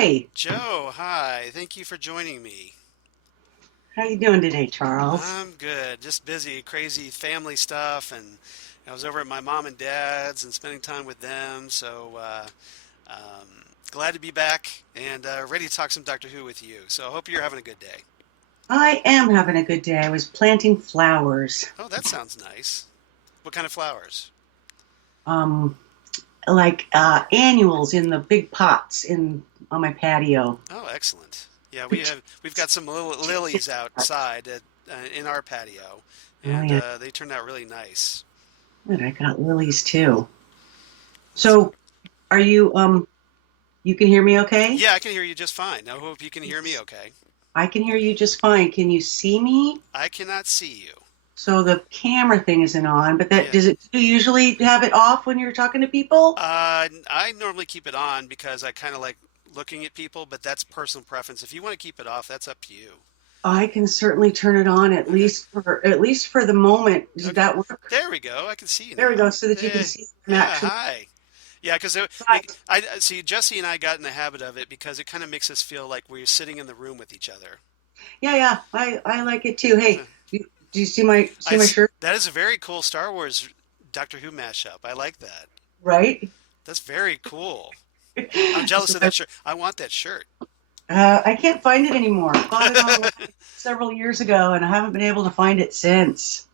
Hi. Joe, hi. Thank you for joining me. How you doing today, Charles? I'm good. Just busy, crazy family stuff, and I was over at my mom and dad's and spending time with them. Glad to be back and ready to talk some Doctor Who with you. So I hope you're having a good day. I am having a good day. I was planting flowers, Oh, that sounds nice. What kind of flowers? um, like annuals in the big pots in on my patio. Oh, excellent. Yeah, Pretty we've got some lilies outside in our patio, Oh and yeah, they turned out really nice. good. I got lilies too. So So, are you you can hear me okay? yeah, I can hear you just fine. I hope you can hear me okay. I can hear you just fine. Can you see me? I cannot see you. So the camera thing isn't on, but that Yeah. does it do you usually have it off when you're talking to people? I normally keep it on because I kind of like looking at people, but that's personal preference. If you want to keep it off, that's up to you. I can certainly turn it on Okay. at least for the moment. Does Okay. that work? There we go. I can see you There we go, now. so that you can Hey. see I'm Yeah. actually Hi. Yeah, because right. I see Jesse and I got in the habit of it because it kind of makes us feel like we're sitting in the room with each other. Yeah, yeah. I like it too. So Hey, do you see my shirt? that is a very cool Star Wars Doctor Who mashup. I like that. Right? That's very cool. I'm jealous So of that shirt. I want that shirt. I can't find it anymore. I bought it online several years ago, and I haven't been able to find it since.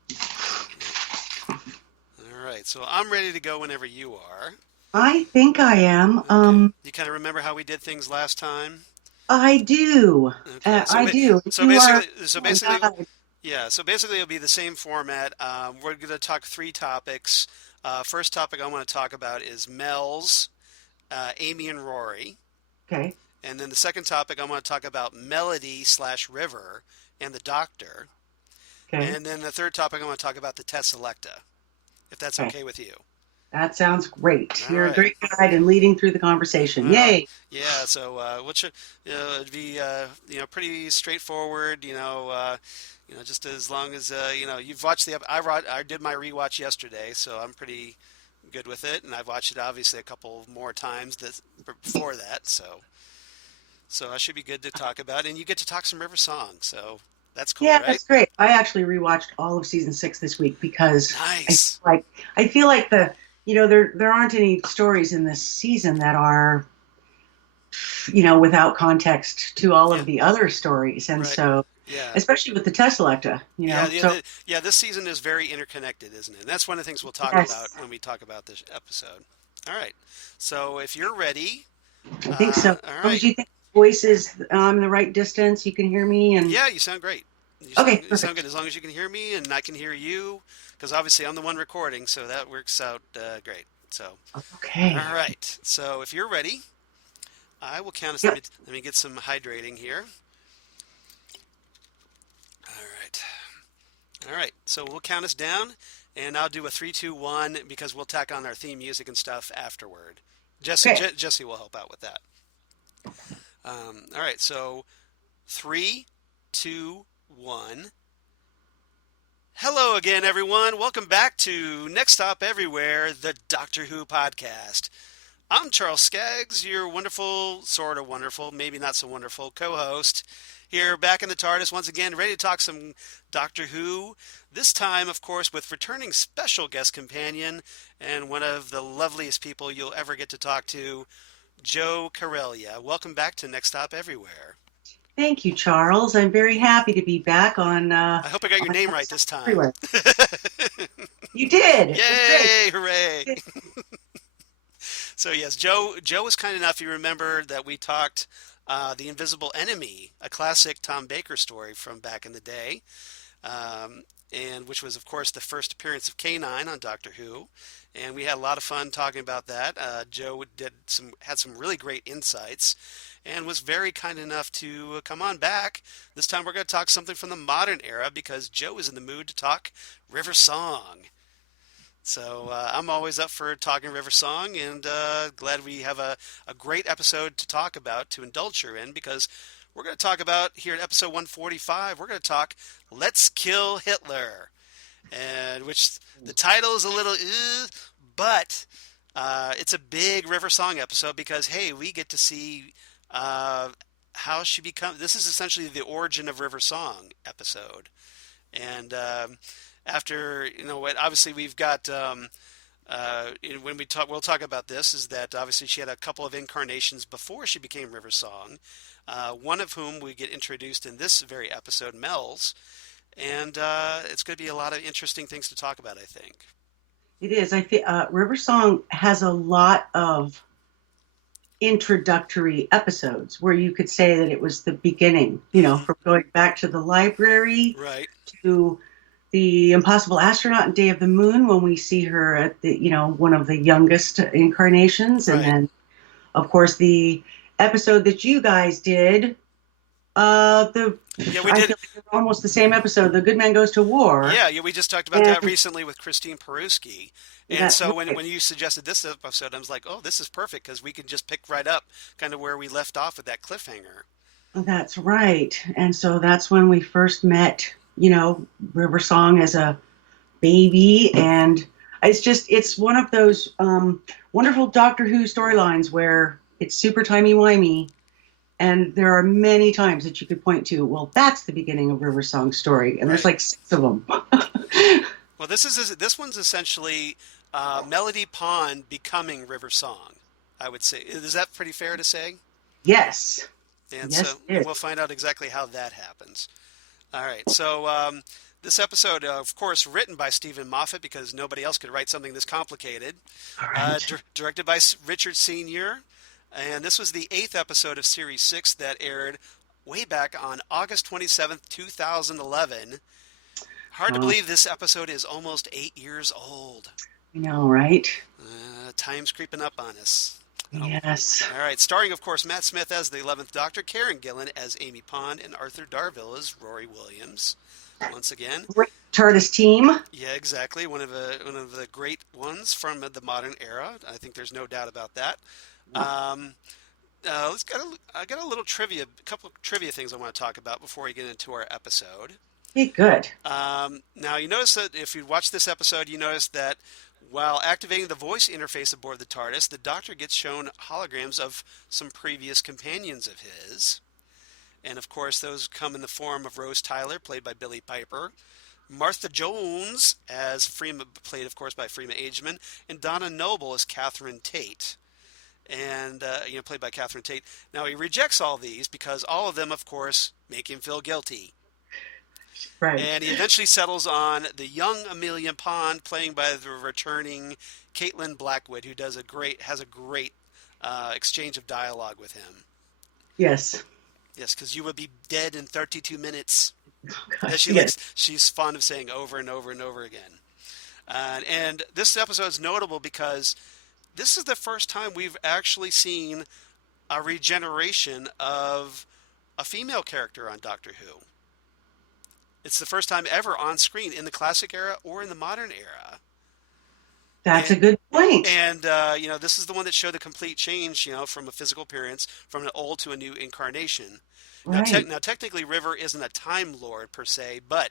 All right, so I'm ready to go whenever you are. I think I am. Okay. You kind of remember how we did things last time? I do. Okay. I do. If you are So my basically, guide. yeah. So basically, it'll be the same format. We're going to talk three topics. First topic I want to talk about is Mel's, Amy and Rory, Okay. and then the second topic I want to talk about Melody slash River and the Doctor, Okay. and then the third topic I want to talk about the Tesselecta, if that's Okay. okay with you. That sounds great. All You're a right. great guide in leading through the conversation. Well, Yay. yeah. So, what should it'd be pretty straightforward. Just as long as you've watched I did my rewatch yesterday, so I'm pretty good with it, and I've watched it obviously a couple more times before that. So I should be good to talk about, and you get to talk some River Song, so that's cool, Yeah, right? that's great. I actually rewatched all of season 6 this week because I feel Nice. like there aren't any stories in this season that are without context to all Yeah. of the other stories, and Right. so Yeah. especially with the Tesselecta, Yeah, so yeah, this season is very interconnected, isn't it? And that's one of the things we'll talk about yes, when we talk about this episode. All right. So if you're ready, I think so. As all long as right. you think the voice is the right distance, you can hear me, and Yeah, you sound great. okay, You sound perfect. good as long as you can hear me and I can hear you, because obviously I'm the one recording, so that works out great. So, all Okay. right. So if you're ready, I will count us. Yep. Let me get some hydrating here. All right. All right. So we'll count us down, and I'll do a three, two, one because we'll tack on our theme music and stuff afterward. Okay. Jesse will help out with that. All right. So three, two, one. Hello again, everyone. Welcome back to Next Stop Everywhere, the Doctor Who podcast. I'm Charles Skaggs, your wonderful, sort of wonderful, maybe not so wonderful co host. Here back in the TARDIS once again, ready to talk some Doctor Who. This time, of course, with returning special guest companion and one of the loveliest people you'll ever get to talk to, Joe Corellia. Welcome back to Next Stop Everywhere. Thank you, Charles. I'm very happy to be back I hope I got your on name right this time. everywhere. You did. That's great. Yay! Hooray! So yes, Joe was kind enough. You remember that we talked the Invisible Enemy, a classic Tom Baker story from back in the day, and which was of course the first appearance of K9 on Doctor Who, and we had a lot of fun talking about that. Joe had some really great insights, and was very kind enough to come on back. This time we're going to talk something from the modern era because Joe is in the mood to talk River Song. So I'm always up for talking River Song, and glad we have a great episode to talk about to indulge her in because we're going to talk about here at episode 145. We're going to talk Let's Kill Hitler, and which the title is a little, but it's a big River Song episode because hey, we get to see uh, how she become. This is essentially the origin of River Song episode. And after, what obviously we've got, when we talk, we'll talk about this, is that obviously she had a couple of incarnations before she became River Song, one of whom we get introduced in this very episode, Mel's. And it's going to be a lot of interesting things to talk about, I think. It is. I think River Song has a lot of introductory episodes where you could say that it was the beginning, Hmm. from going back to the library Right, to the Impossible Astronaut and Day of the Moon when we see her at one of the youngest incarnations. And right. then, of course, the episode that you guys did, Yeah, we I did. feel like they're almost the same episode, The Good Man Goes to War. Yeah, we just talked about that And recently with Christine Peruski. And that's so when, right. when you suggested this episode, I was like, oh, this is perfect because we can just pick right up kind of where we left off with that cliffhanger. That's right. And so that's when we first met, River Song as a baby. And it's one of those wonderful Doctor Who storylines where it's super timey-wimey. And there are many times that you could point to, well, that's the beginning of River Song's story. And there's Right. like six of them. Well, this one's essentially Melody Pond becoming River Song, I would say. Is that pretty fair to say? Yes. And Yes, so, it and is. we'll find out exactly how that happens. All right. So, this episode, of course, written by Stephen Moffat because nobody else could write something this complicated. All right. Directed by Richard Senior, and this was the eighth episode of Series 6 that aired way back on August 27th, 2011. Hard to Oh, believe this episode is almost 8 years old. I know, right? Time's creeping up on us. Oh, Yes. all right. Starring, of course, Matt Smith as the 11th Doctor, Karen Gillan as Amy Pond, and Arthur Darvill as Rory Williams. Once again, Great TARDIS team. yeah, exactly. One of the great ones from the modern era. I think there's no doubt about that. Um, I got a couple of trivia things I want to talk about before we get into our episode. Okay, good. Now, you notice that if you watch this episode, you notice that while activating the voice interface aboard the TARDIS, the Doctor gets shown holograms of some previous companions of his. And of course, those come in the form of Rose Tyler, played by Billie Piper, Martha Jones as Freema, played of course by Freema Agyeman, and Donna Noble as Catherine Tate, and played by Catherine Tate. Now he rejects all these because all of them, of course, make him feel guilty. Right. And he eventually settles on the young Amelia Pond, playing by the returning Caitlin Blackwood, who has a great exchange of dialogue with him. Yes. Yes, because you would be dead in 32 minutes, as Gosh, yes. she's fond of saying over and over and over again. And this episode is notable because this is the first time we've actually seen a regeneration of a female character on Doctor Who. It's the first time ever on screen in the classic era or in the modern era. That's And a good point. this is the one that showed the complete change, from a physical appearance from an old to a new incarnation. Right. Now technically, River isn't a Time Lord per se, but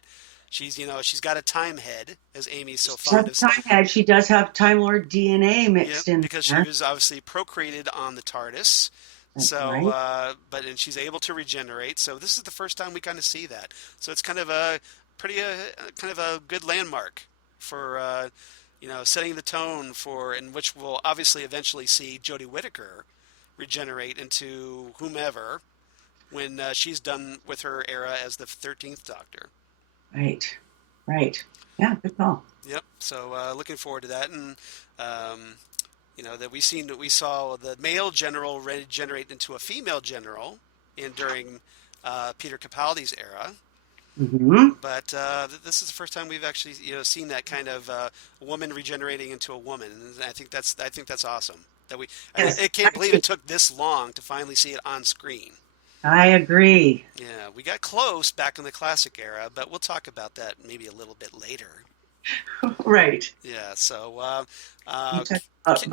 she's got a time head, as Amy's so fond of. She does have Time Lord DNA Yeah, mixed in because she there. was obviously procreated on the TARDIS. That's So, right. and she's able to regenerate. So this is the first time we kind of see that. So it's kind of a pretty, kind of a good landmark for, setting the tone for, in which we'll obviously eventually see Jodie Whittaker regenerate into whomever when she's done with her era as the 13th Doctor. Right. Right. Yeah, good call. Yep. So looking forward to that, and that we saw the male general regenerate into a female general in during Peter Capaldi's era. Hmm. But this is the first time we've actually seen that kind of woman regenerating into a woman, and I think that's awesome. Yes, I I can't believe agree. it took this long to finally see it on screen. I agree. Yeah, we got close back in the classic era, but we'll talk about that maybe a little bit later. Right. Yeah, so You uh, talked K-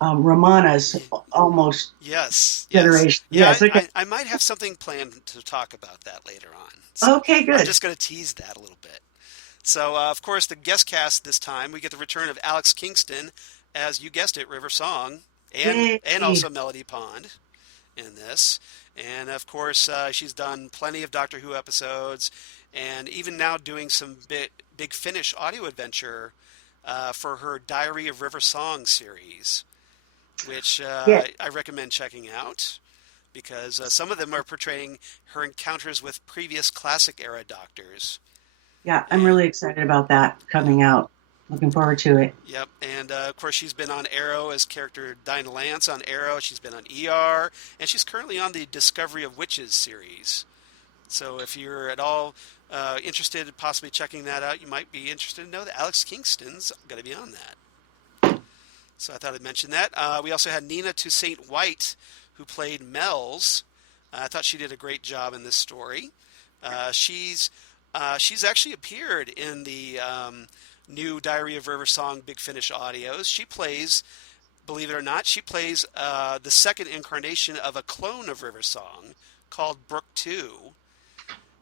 Romana's almost yes, yes. generation. Yeah, Yes. Okay. I might have something planned to talk about that later on. So Okay. I'm Good. just going to tease that a little bit. So, of course, the guest cast this time, we get the return of Alex Kingston as, you guessed it, River Song, and Yay. also Melody Pond. in this. And of course, she's done plenty of Doctor Who episodes, and even now doing some Big Finish audio adventure for her Diary of River Song series, which Yeah, I recommend checking out because some of them are portraying her encounters with previous classic era doctors. yeah, I'm And really excited about that yeah, coming out. Looking forward to it. yep. And of course, she's been on Arrow as character Dinah Lance on Arrow. She's been on ER, and she's currently on the Discovery of Witches series. So if you're at all interested in possibly checking that out, you might be interested to know that Alex Kingston's going to be on that. So I thought I'd mention that. We also had Nina Toussaint White, who played Mel's. I thought she did a great job in this story. She's actually appeared in the new Diary of River Song Big Finish audios. She plays, believe it or not, she plays the second incarnation of a clone of River Song called Brook 2.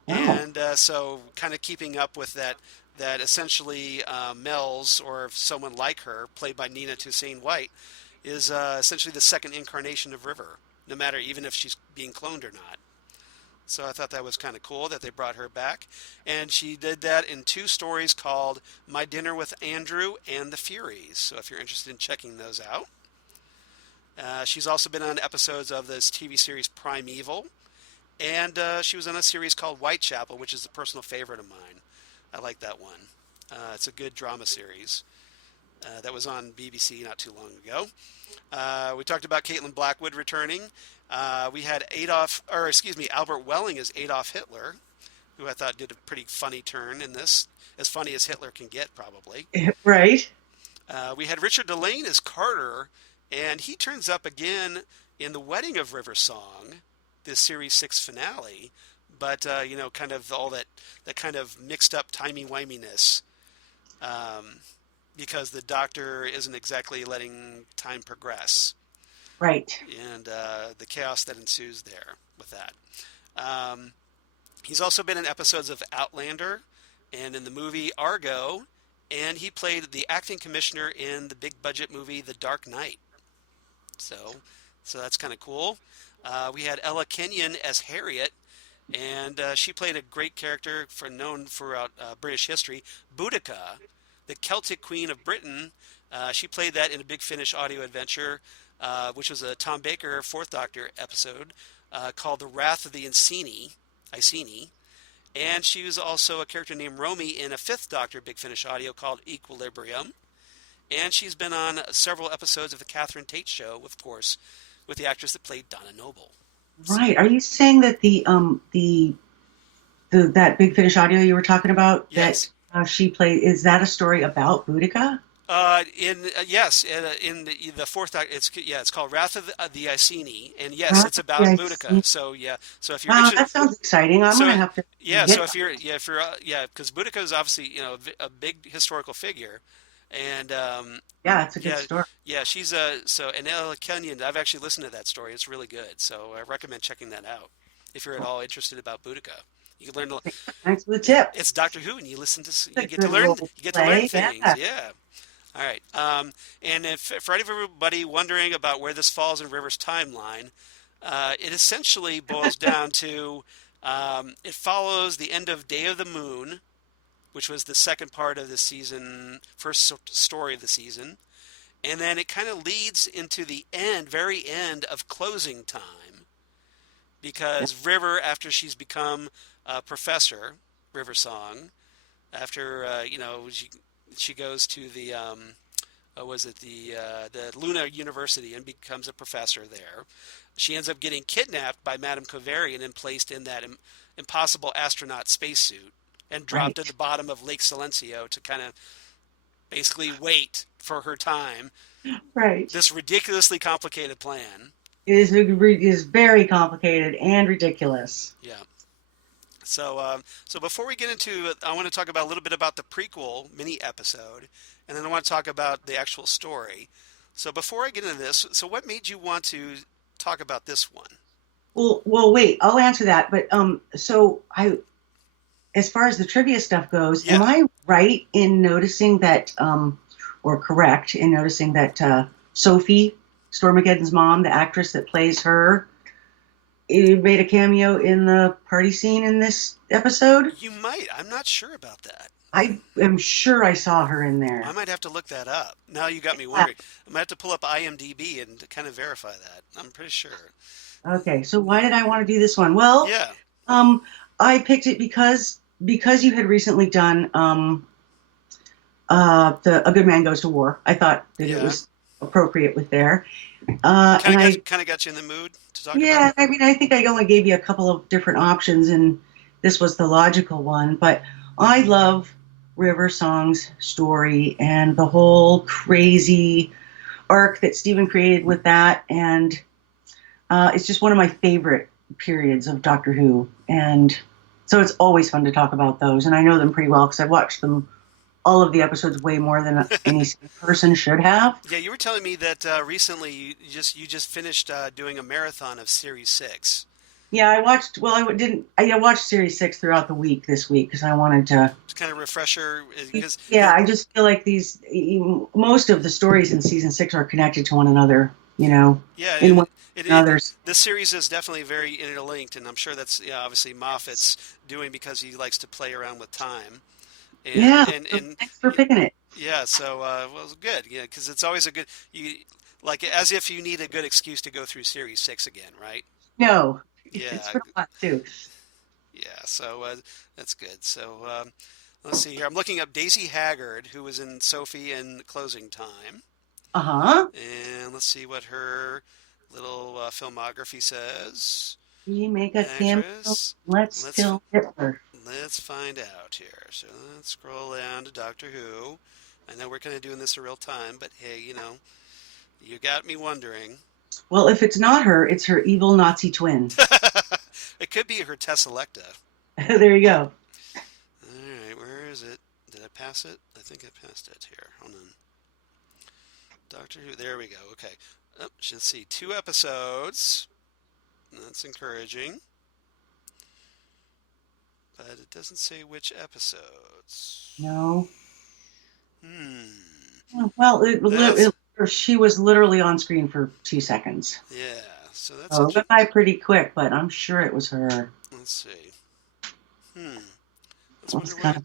Wow. And so kind of keeping up with that essentially Mel's or someone like her, played by Nina Toussaint White, is essentially the second incarnation of River, no matter even if she's being cloned or not. So I thought that was kind of cool that they brought her back. And she did that in two stories called My Dinner with Andrew and The Furies. So if you're interested in checking those out. She's also been on episodes of this TV series Primeval. And she was on a series called Whitechapel, which is a personal favorite of mine. I like that one. It's a good drama series that was on BBC not too long ago. We talked about Caitlin Blackwood returning. We had Albert Welling as Adolf Hitler, who I thought did a pretty funny turn in this, as funny as Hitler can get, probably. Right. We had Richard Delane as Carter, and he turns up again in The Wedding of River Song, this series 6 finale. But kind of all that kind of mixed up timey-wiminess, because the Doctor isn't exactly letting time progress, Right. and the chaos that ensues there with that. Um, he's also been in episodes of Outlander and in the movie Argo, and he played the acting commissioner in the big budget movie The Dark Knight. So, so that's kind of cool. We had Ella Kenyon as Harriet, and she played a great character known throughout British history, Boudica, the Celtic Queen of Britain. She played that in a Big Finish audio adventure, which was a Tom Baker Fourth Doctor episode called The Wrath of the Iceni. And she was also a character named Romy in a Fifth Doctor Big Finish audio called Equilibrium. And she's been on several episodes of the Catherine Tate Show, of course, with the actress that played Donna Noble. So, Right. Are you saying that the that Big Finish audio you were talking about that yes. she played, is that a story about Boudica? Yes, in the fourth doctor, it's called Wrath of the Iceni, and yes, Right. it's about I Boudica. see. So yeah, so if you're Wow, interested, that sounds exciting. I'm so gonna have to yeah, get so that. if you're because Boudica is obviously a big historical figure, and Yeah, it's a good yeah, story. yeah, she's and Ella Kenyon. I've actually listened to that story. It's really good. So I recommend checking that out if you're at all interested about Boudica. You can learn. Thanks for the tip. It's Doctor Who, and you listen to A you get to good learn role Yeah. things. Yeah. All right. And if for everybody wondering about where this falls in River's timeline, it essentially boils down to it follows the end of Day of the Moon, which was the second part of the season, first story of the season, and then it kind of leads into the very end of Closing Time, because River, after she's become a professor, River Song, after she goes to the was it the Luna University and becomes a professor there. She ends up getting kidnapped by Madame Kovarian and placed in that impossible astronaut spacesuit and dropped at the Right. bottom of Lake Silencio to kind of basically wait for her time. Right. This ridiculously complicated plan. It is very complicated and ridiculous. Yeah. So before we get into it, I want to talk about a little bit about the prequel mini episode, and then I want to talk about the actual story. So before I get into this, so what made you want to talk about this one? Well, wait. I'll answer that. But so as far as the trivia stuff goes, Yeah. am I right in noticing that, or correct in noticing that Sophie Stormageddon's mom, the actress that plays her, made a cameo in the party scene in this episode? You might. I'm not sure about that. I am sure I saw her in I there. might have to look that up. Now you got me Yeah. wondering. I might have to pull up IMDb and kind of verify that. I'm pretty sure. Okay, so why did I want to do this one? Well, Yeah. um, I picked it because you had recently done the A Good Man Goes to War. I thought that it Yeah. was appropriate with there. Kind And of I, got you in the mood to talk about it. yeah, I mean, I think I only gave you a couple of different options, and this was the logical one. But I love River Song's story and the whole crazy arc that Stephen created with that, and it's just one of my favorite periods of Doctor Who, and so it's always fun to talk about those. And I know them pretty well because I've watched them all of the episodes way more than any person should have. Yeah, you were telling me that recently you just finished doing a marathon of Series 6. Yeah, I watched. Well, I didn't. I watched Series 6 throughout the week this week because I wanted to. It's kind of refresher because Yeah, I just feel like most of the stories in season 6 are connected to one another. yeah, In one it another's. this series is definitely very interlinked, and I'm sure that's yeah obviously Moffat's doing because he likes to play around with time and Yeah. and So and thanks for picking it. yeah, so well, it's good, yeah, because it's always a good you like as if you need a good excuse to go through Series 6 again, right? No, it's Yeah, been a lot too. yeah, so that's good. So let's see here. I'm looking up Daisy Haggard, who was in Sophie in Closing Time, Uh huh. and let's see what her little filmography says. We make a cameo. Actress. Let's Let's kill Hitler. let's find out here. So let's scroll down to Doctor Who. I know we're kind of doing this in real time, but hey, you got me wondering. Well, if it's not her, it's her evil Nazi twin. It could be her Tesselecta. There you go. All right, where is it? Did I pass it? I think I passed it here. Hold on. Doctor Who. There we go. Okay. Oh, let's see. 2 episodes. That's encouraging. But it doesn't say which episodes. No. Hmm. Well, That's she was literally on screen for 2 seconds. yeah. So that's So it went by pretty quick, but I'm sure it was her. let's see. Hmm. Let's It was wonder why. kind of,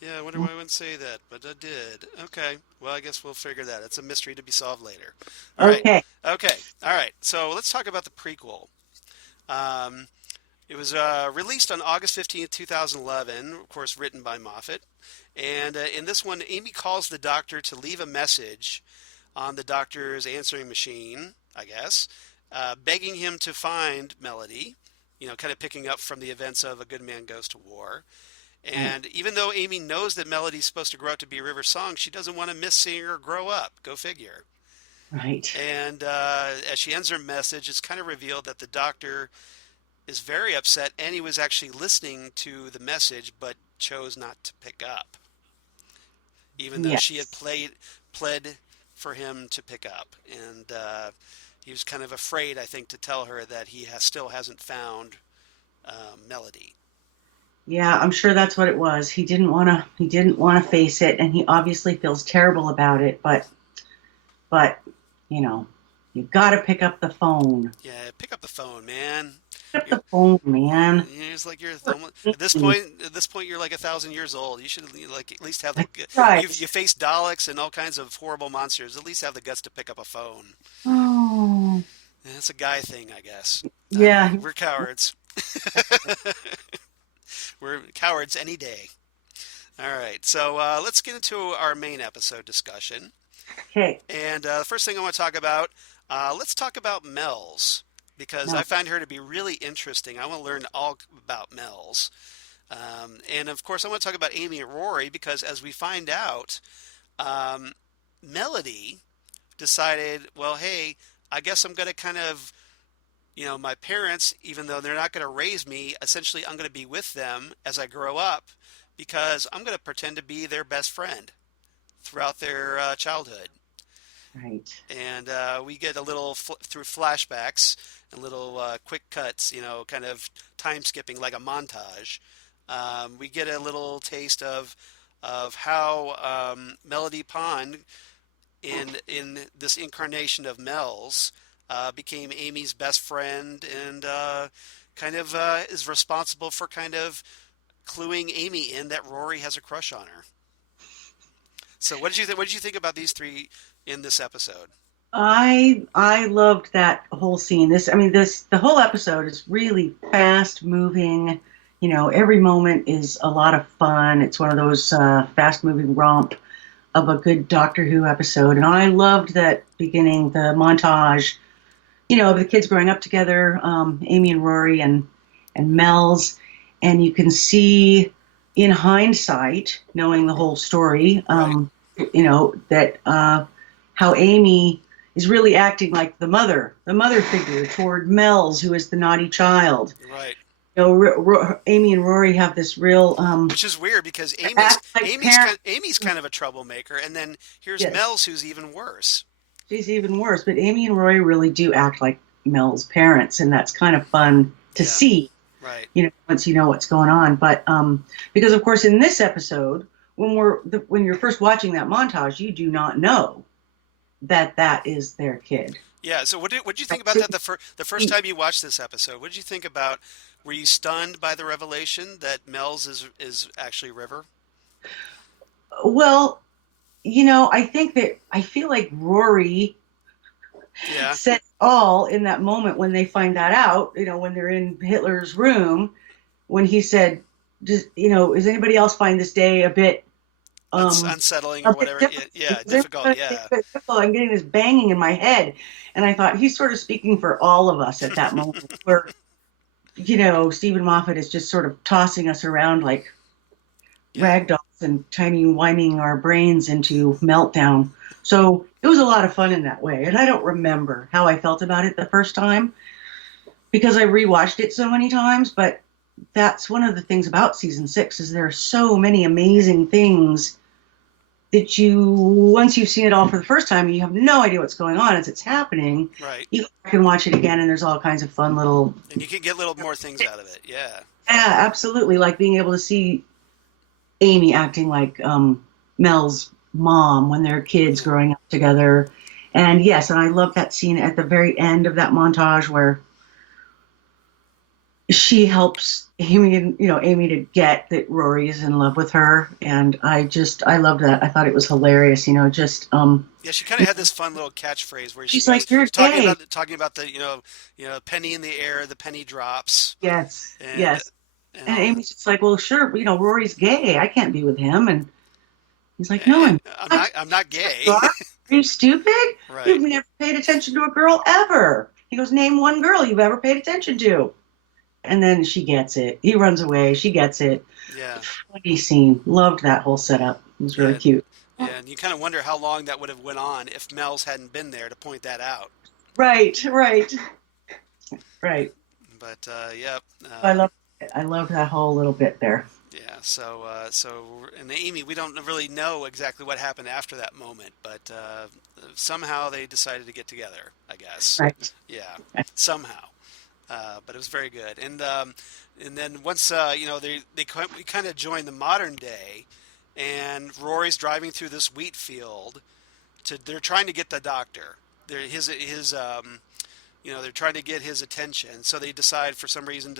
Yeah, I wonder why I wouldn't say that, but I did. Okay. Well, I guess we'll figure that. It's a mystery to be solved later. All right. okay. Okay. All right. So let's talk about the prequel. Um, it was released on August 15th, 2011, of course, written by Moffat. And in this one, Amy calls the doctor to leave a message on the doctor's answering machine, I guess, begging him to find Melody, kind of picking up from the events of A Good Man Goes to War. Right. And even though Amy knows that Melody's supposed to grow up to be River Song, she doesn't want to miss seeing her grow up. Go figure. Right. And as she ends her message, it's kind of revealed that the doctor is very upset and he was actually listening to the message but chose not to pick up, even though she had Yes. pled for him to pick up. And he was kind of afraid, I think, to tell her that still hasn't found Melody. Yeah, I'm sure that's what it was. He didn't want to. He didn't want to face it, and he obviously feels terrible about it. But you know, you've got to pick up the phone. Yeah, pick up the phone, man. Pick up You're, the phone, man. it's like you're Poor at this Amy. point. At this point, you're like 1,000 years old. You should like at least have the That's right. you face Daleks and all kinds of horrible monsters. At least have the guts to pick up a phone. Oh, It's a guy thing, I guess. yeah. We're cowards. We're cowards any day. All right, so let's get into our main episode discussion. Okay. And the first thing I want to talk about, let's talk about Mel's because I No. find her to be really interesting. I want to learn all about Mel's. And of course, I want to talk about Amy and Rory because as we find out, um, Melody decided, well, hey, I guess I'm going to kind of my parents, even though they're not going to raise me, essentially I'm going to be with them as I grow up because I'm going to pretend to be their best friend throughout their childhood. Right. And we get a little through flashbacks and little quick cuts, kind of time skipping like a montage. We get a little taste of how Melody Pond in this incarnation of Mel's became Amy's best friend and kind of is responsible for kind of cluing Amy in that Rory has a crush on her. So what did you think? What did you think about these three in this episode? I loved that whole scene. The whole episode is really fast moving. You know, every moment is a lot of fun. It's one of those fast moving romp of a good Doctor Who episode. And I loved that beginning, the montage, you know, of the kids growing up together, Amy and Rory and Mel's. And you can see in hindsight, knowing the whole story, Right, you know, that how Amy is really acting like the mother figure toward Mel's, who is the naughty child. right. You know, Amy and Rory have this real Which is weird because act like parents. Amy's kind of a troublemaker, and then here's Yes, Mel's who's even worse. she's even worse. But Amy and Rory really do act like Mel's parents, and that's kind of fun to Yeah, see. right. You know, once you know what's going on. But because of course in this episode, when you're first watching that montage, you do not know that that is their kid. Yeah. So what did you think about So that the first time you watched this episode? What did you think about? Were you stunned by the revelation that Mel's is actually River? well, you know, I feel like Rory Yeah. said it all in that moment when they find that out, you know, when they're in Hitler's room, when he said, you know, does anybody else find this day um, Unsettling or a bit whatever. Yeah, difficult? yeah, Does difficult. everybody think Yeah. a bit difficult? I'm getting this banging in my head. And I thought he's sort of speaking for all of us at that moment where, you know, Stephen Moffat is just sort of tossing us around like Yeah. rag dolls and tiny whining our brains into meltdown. So it was a lot of fun in that way. And I don't remember how I felt about it the first time because I rewatched it so many times. But that's one of the things about season six is there are so many amazing things that you once you've seen it all for the first time, you have no idea what's going on as it's happening. Right. You go back and watch it again, and there's all kinds of fun little. And you can get little more things out of it. Yeah. Yeah, absolutely. Like being able to see Amy acting like Mel's mom when they're kids Yeah. growing up together. And yes, and I love that scene at the very end of that montage where she helps Amy and Amy to get that Rory is in love with her, and I love that. I thought it was hilarious. You know, just Yeah, she kind of had this fun little catchphrase where she she's goes like, "You're gay." talking about the penny in the air, the penny drops, Yes, and yes. and And all. Amy's just like, "Well, sure, you know, Rory's gay. I can't be with him." And he's like, "No, And I'm not. I'm not gay, You are? Are you stupid? right? You've never paid attention to a girl ever." He goes, "Name one girl you've ever paid attention to." And then she gets it. He runs away. She gets it. Yeah, Funny scene. Loved that whole setup. It was really yeah, cute. yeah. And you kind of wonder how long that would have went on if Mel's hadn't been there to point that out. Right, right, right. But yep, I love it. I love that whole little bit there. yeah. So and Amy, we don't really know exactly what happened after that moment, but somehow they decided to get together, I guess. Right. Yeah, somehow. But it was very good. And then once we kind of join the modern day, and Rory's driving through this wheat field. They're trying to get the doctor. They're trying to get his attention. So they for some reason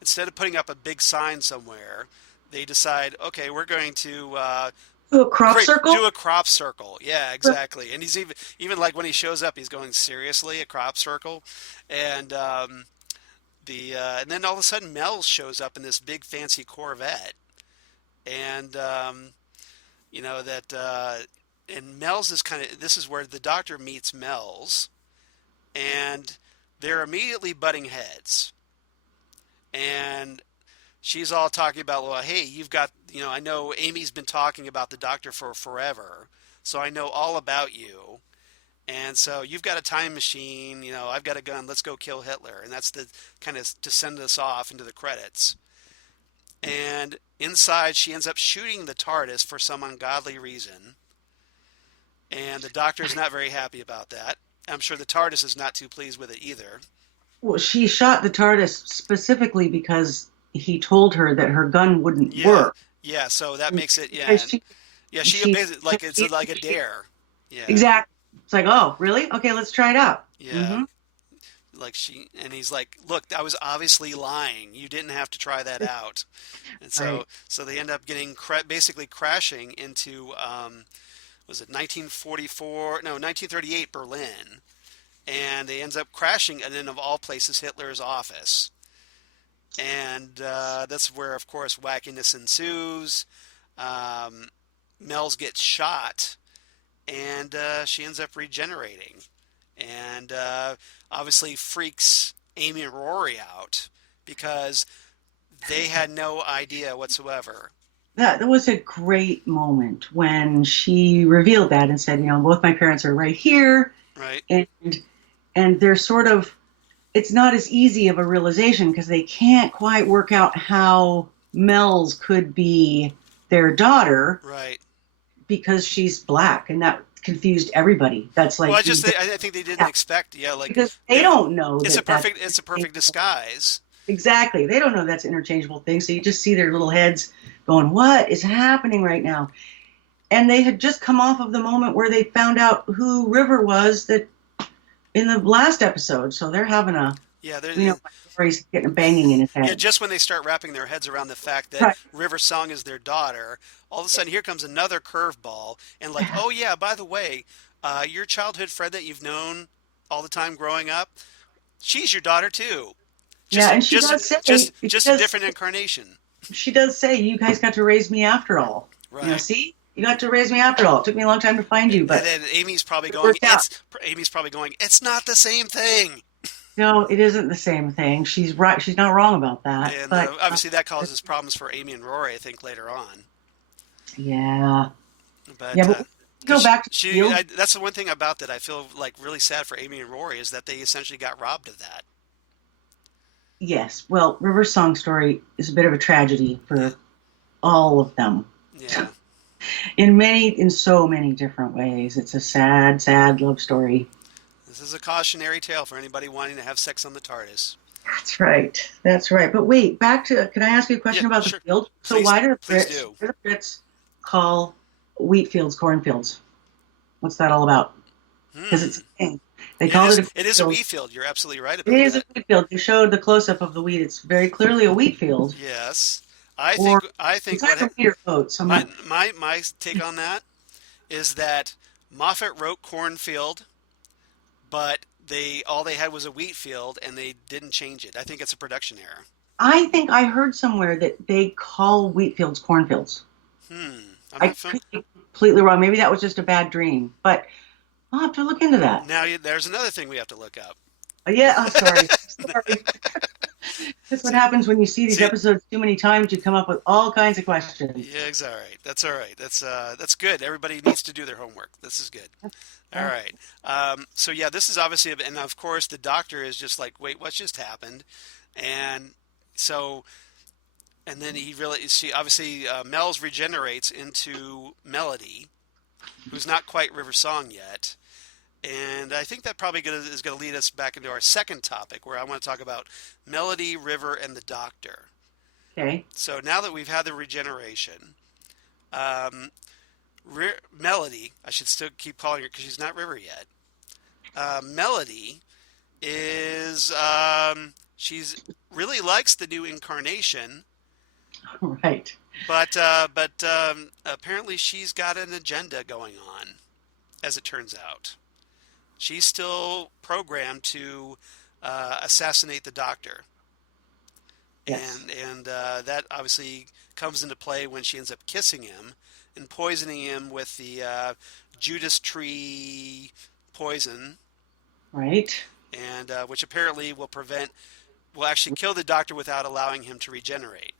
instead of putting up a big sign somewhere, they decide, okay, we're going to To a crop circle? do a crop circle. Yeah, exactly. And he's even like when he shows up, he's going seriously a crop circle, and and then all of a sudden Mel shows up in this big fancy Corvette, and that and Mel's is this is where the doctor meets Mel's, and they're immediately butting heads, and she's all talking about, well, hey, you've got, I know Amy's been talking about the doctor for forever, so I know all about you. And so you've got a time machine, I've got a gun, let's go kill Hitler. And that's the kind of to send us off into the credits. And inside, she ends up shooting the TARDIS for some ungodly reason. And the doctor's not very happy about that. I'm sure the TARDIS is not too pleased with it either. Well, she shot the TARDIS specifically because he told her that her gun wouldn't Yeah, work. yeah. So that makes it, yeah, Because yeah. She she, basically like it's like a dare. Yeah, exactly. It's like, oh, really? Okay, let's try it out. Yeah. Mm-hmm. Like and he's like, look, I was obviously lying. You didn't have to try that out. And Right. so they end up getting basically crashing into, was it 1944? No, 1938 Berlin. And they ends up crashing, and then of all places, Hitler's office. And that's where, of course, wackiness ensues. Um, Mel's gets shot, and she ends up regenerating, and obviously freaks Amy and Rory out because they had no idea whatsoever. That was a great moment when she revealed that and said, both my parents are right here, Right? and they're sort of, it's not as easy of a realization because they can't quite work out how Mel's could be their daughter Right. because she's black, and that confused everybody. That's Well, like the I think they didn't yeah, expect, yeah, like because they they, don't know it's a that that's perfect disguise. exactly. They don't know that's interchangeable things. So you just see their little heads going, "What is happening right now?" And they had just come off of the moment where they found out who River was that in the last episode. So they're having a, Yeah, Rory's getting a banging in his yeah, head. just when they start wrapping their heads around the fact that Right. River Song is their daughter, all of a sudden here comes another curveball, and like, oh yeah, by the way, your childhood friend that you've known all the time growing up, she's your daughter too. Yeah, and Just a different incarnation. she does say, "You guys got to raise me after all." Right. See, you got to raise me after all. It took me a long time to find you, And but then it worked out. Amy's probably going, it's not the same thing. No, it isn't the same thing. She's right. She's not wrong about that. And But obviously that causes problems for Amy and Rory, I think, later on. yeah, yeah. But But go because back to the field. that's the one thing about that I feel like really sad for Amy and Rory is that they essentially got robbed of that. Yes. Well, River's song story is a bit of a tragedy Yeah, for all of them yeah. in so many different ways. It's a sad, sad love story. This is a cautionary tale for anybody wanting to have sex on the TARDIS. That's right. That's right. But wait, back to, can I ask you a Yeah, question about the sure. field? So Please, please Why do. do the Brits call wheat fields cornfields? What's that all about? Because Hmm. it's a thing. They called it a It wheat is a field. wheat field. You're absolutely right It about is a that. wheat field. They showed the close up of the wheat. It's very clearly a wheat field. Yes. Or I it's think either wheat or oats. I'm not my take on that is that Moffat wrote cornfield, but they had was a wheat field and they didn't change it. I think it's a production error. I think I heard somewhere that they call wheat fields cornfields. I'm I not fam- could be completely wrong. Maybe that was just a bad dream, but I'll have to look into that. Now there's another thing we have to look up. Yeah, I'm sorry. Sorry. That's what See, happens when you see these see, episodes too many times. You come up with all kinds of questions. yeah, it's all right. That's all right. That's good. Everybody needs to do their homework. This is good. All Yeah. right. So yeah, this is obviously, and of course the doctor is just like, wait, what just happened? And so, and then she obviously Mel's regenerates into Melody, who's not quite River Song yet. And I think that probably is going to lead us back into our second topic, where I want to talk about Melody, River, and the Doctor. Okay. So now that we've had the regeneration, um, Melody, I should still keep calling her because she's not River yet. Melody is she's really likes the new incarnation, Right. but apparently she's got an agenda going on. As it turns out, she's still programmed to assassinate the Doctor, Yes. and that obviously comes into play when she ends up kissing him and poisoning him with the Judas tree poison, Right. and which apparently will actually kill the Doctor without allowing him to regenerate.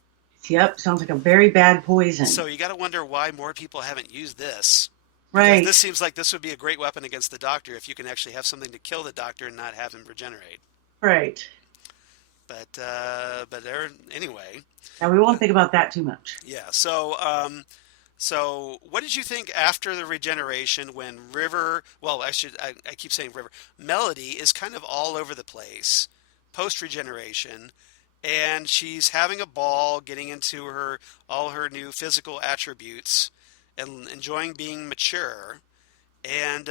Yep. Sounds like a very bad poison. So you got to wonder why more people haven't used this. Because this Right. seems like this would be a great weapon against the Doctor if you can actually have something to kill the Doctor and not have him regenerate. Right. Anyway, Now we won't think about that too much. yeah. So what did you think after the regeneration when River? Well, I keep saying River. Melody is kind of all over the place post regeneration, and she's having a ball, getting into her all her new physical attributes, and enjoying being mature. And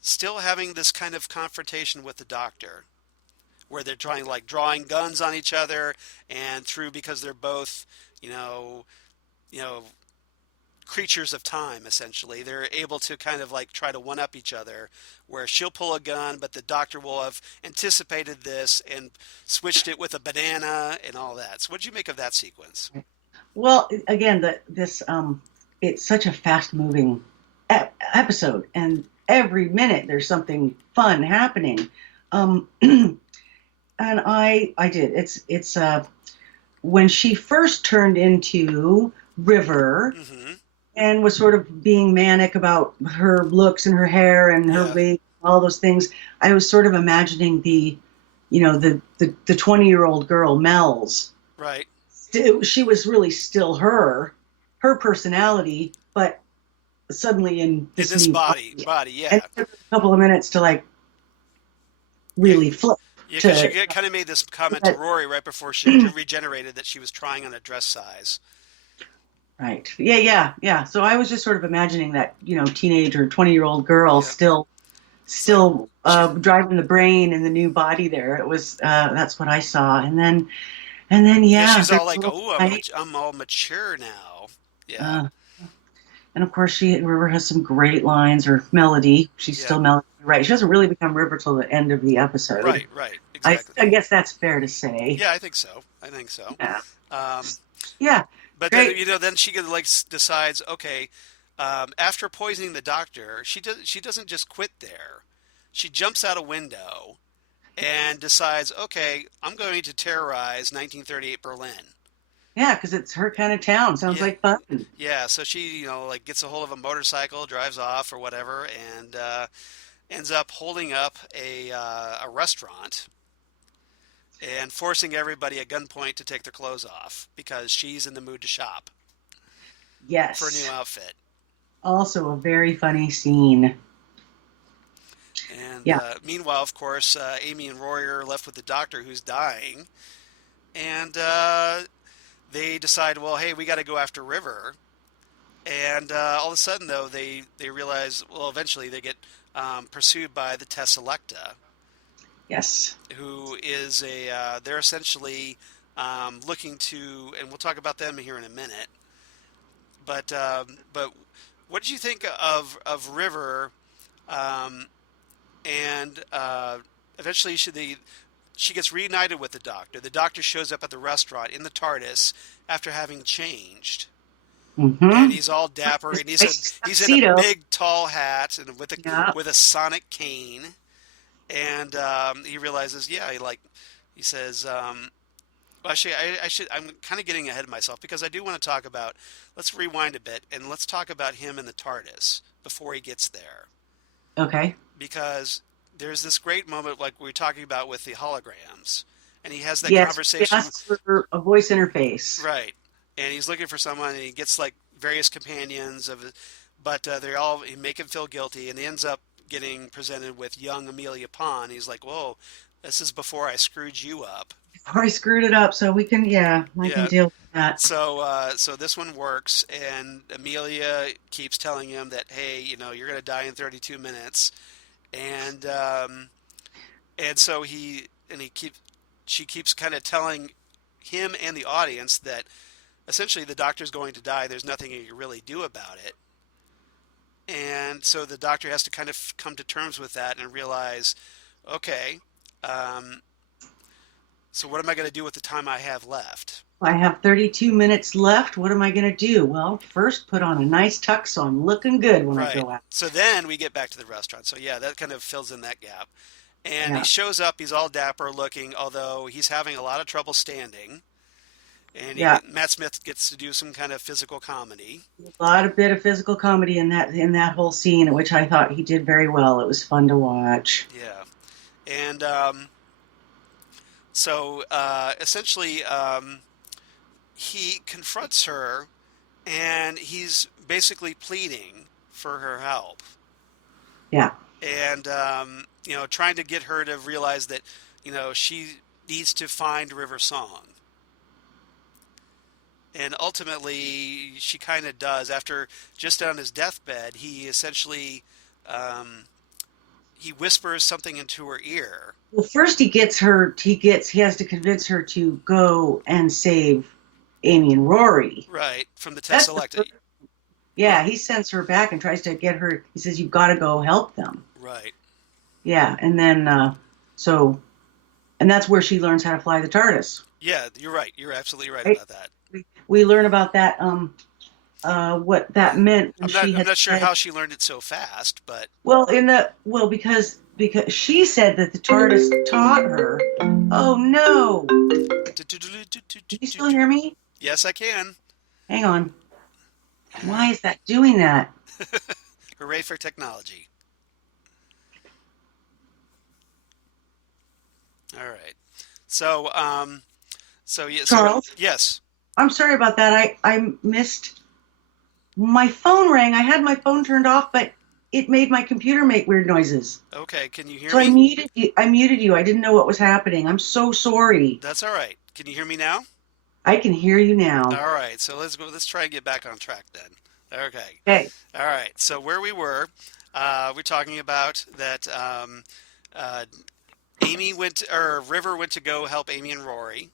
still having this kind of confrontation with the doctor, where they're trying like drawing guns on each other, and through because they're both, you know, you know, creatures of time essentially. They're able to kind of like try to one up each other, where she'll pull a gun, but the doctor will have anticipated this and switched it with a banana and all that. So, what did you make of that sequence? Well, again, this it's such a fast moving episode, and every minute there's something fun happening. And I did. It's when she first turned into River Mm-hmm. and was sort of being manic about her looks and her hair and her Yeah. weight, all those things. I was sort of imagining the 20-year-old girl Mel's. Right. She was really still her personality, but suddenly in In this this new body, body. yeah. And it took a couple of minutes to like Yeah, really flip yeah, because to you kind of made this comment to that. Rory right before she regenerated that she was trying on a dress size. Right. Yeah. So I was just sort of imagining that, teenager, 20-year-old girl Yeah. still So still she, driving the brain in the new body there. It was that's what I saw. And then yeah, yeah, she's there's all a like, little "Oh, fight. I'm all mature now." Yeah. Uh, and of course, River has some great lines or melody. She's Yeah. still melody, right? She doesn't really become River till the end of the episode. Right. Right. I, Exactly. I guess that's fair to say. Yeah, I think so. I think so. Yeah, Um, yeah, but then great. then she could like decides, okay, after poisoning the doctor, she doesn't just quit there. She jumps out a window and decides, okay, I'm going to terrorize 1938 Berlin. Yeah, because it's her kind of town. Sounds Yeah, like fun. yeah. So she, like gets a hold of a motorcycle, drives off or whatever, and ends up holding up a restaurant and forcing everybody at gunpoint to take their clothes off because she's in the mood to shop for a new Yes. outfit. Also a very funny scene. And Yeah. meanwhile, of course, Amy and Roy are left with the doctor who's dying, and they decide, well, hey, we got to go after River. And all of a sudden, though, they realize, well, eventually they get pursued by the Tesselecta, Yes. who is they're essentially looking to, and we'll talk about them here in a minute. But what did you think of River? Um, and eventually she gets reunited with the doctor. The doctor shows up at the restaurant in the TARDIS after having changed, and Mm-hmm. he's all dapper, and Nice he's in a tuxedo. big tall hat and Yeah. with a sonic cane, and he realizes, yeah, he says. Well, actually, I'm kind of getting ahead of myself because I do want to talk about. Let's rewind a bit and let's talk about him in the TARDIS before he gets there, Okay. because there's this great moment like we were talking about with the holograms, and he has that Yes. She conversation, asks for a voice interface. right, and he's looking for someone, and he gets like various companions of, but they all make him feel guilty, and he ends up getting presented with young Amelia Pond. He's like, whoa, this is before I screwed you up. Or I screwed it up, so we can. Yeah, I can Yeah. deal with that. So this one works, and Amelia keeps telling him that, hey, you're gonna die in 32 minutes, and so she keeps kind of telling him and the audience that essentially the doctor's going to die. There's nothing you can really do about it, and so the doctor has to kind of come to terms with that and realize, okay, um, so what am I going to do with the time I have left? I have 32 minutes left. What am I going to do? Well, first put on a nice tux so I'm looking good when I Right. go out. So then we get back to the restaurant. So yeah, that kind of fills in that gap. And he Yeah. shows up. He's all dapper looking, although he's having a lot of trouble standing. And Yeah. Matt Smith gets to do some kind of physical comedy. A lot of bit of physical comedy in that whole scene, which I thought he did very well. It was fun to watch. Yeah. And so essentially, he confronts her, and he's basically pleading for her help, Yeah. and trying to get her to realize that she needs to find River Song. And ultimately, she kind of does. After just on his deathbed, he essentially um, he whispers something into her ear. Well, first he has to convince her to go and save Amy and Rory. Right, from the That's the Tesselecta. first, yeah, he sends her back and tries to get her. He says, "You've got to go help them." Right. Yeah, and then so, and that's where she learns how to fly the TARDIS. Yeah, you're right. You're absolutely right Right? about that. We learn about that. What that meant when she I'm had not sure said, how she learned it so fast, but because she said that the TARDIS taught her. Oh no! Can you still hear me? yes, I can. Hang on. Why is that doing that? Hooray for technology. All right. So, so yeah, so Charles, yes. I'm sorry about that. I missed my phone rang. I had my phone turned off, but it made my computer make weird noises. Okay, can you hear So I me? muted you. I muted you. I didn't know what was happening. I'm so sorry. That's all right. Can you hear me now? I can hear you now. All right. So let's go. Let's try and get back on track then. Okay. Okay. All right. So where we were, we're talking about that uh, Amy went, or River went to go help Amy and Rory,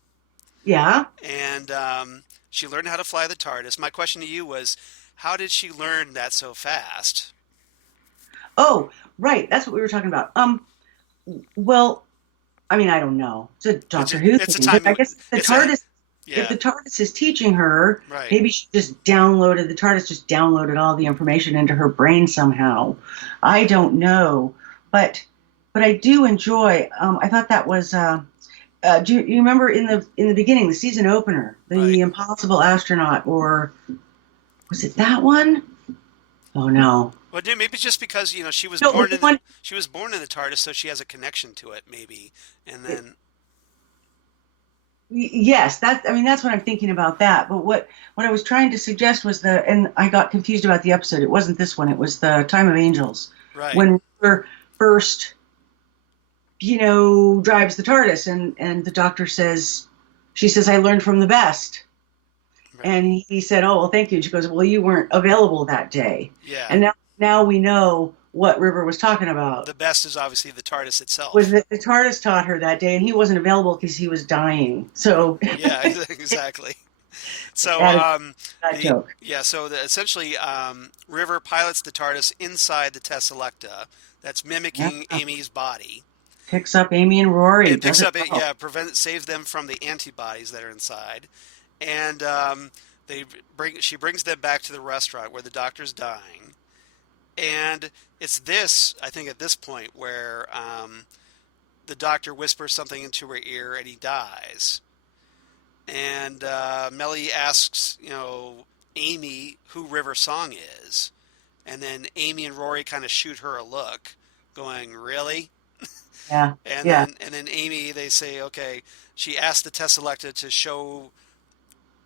Yeah. and she learned how to fly the TARDIS. My question to you was, how did she learn that so fast? Oh, right. That's what we were talking about. Well, I mean, I don't know. It's a Doctor Who It's a thing, but I time. guess It's a if yeah. the TARDIS is teaching her, Right. maybe the TARDIS just downloaded all the information into her brain somehow. I don't know, but I do enjoy. I thought that was. Do you remember in the beginning, the season opener, Right. the Impossible Astronaut, or was it that one? Oh no. Well, maybe it's just because No, it was the one. she was born in the TARDIS, so she has a connection to it, maybe. And then Yes, I mean that's what I'm thinking about that. But what I was trying to suggest was and I got confused about the episode. It wasn't this one. It was the Time of Angels right, when River first, drives the TARDIS, and the Doctor says, she says, "I learned from the best," right, and he said, "Oh well, thank you." And she goes, "Well, you weren't available that day," yeah. and now we know what River was talking about. The best is obviously the TARDIS Was itself. that the TARDIS taught her that day, and he wasn't available because he was dying. So Yeah, exactly. So, that is that the joke. yeah, so essentially, River pilots the TARDIS inside the Tesselecta, that's Yeah. mimicking Amy's body. Picks up Amy and Rory. It Does picks it up it, well. yeah, saves them from the antibodies that are inside, and she brings them back to the restaurant where the doctor's dying, and it's this, I think, at this point where the doctor whispers something into her ear and he dies. And Melly asks, Amy who River Song is. And then Amy and Rory kind of shoot her a look, going, "Really?" Yeah, And yeah, then Amy, they say, okay, she asked the Tesselecta to show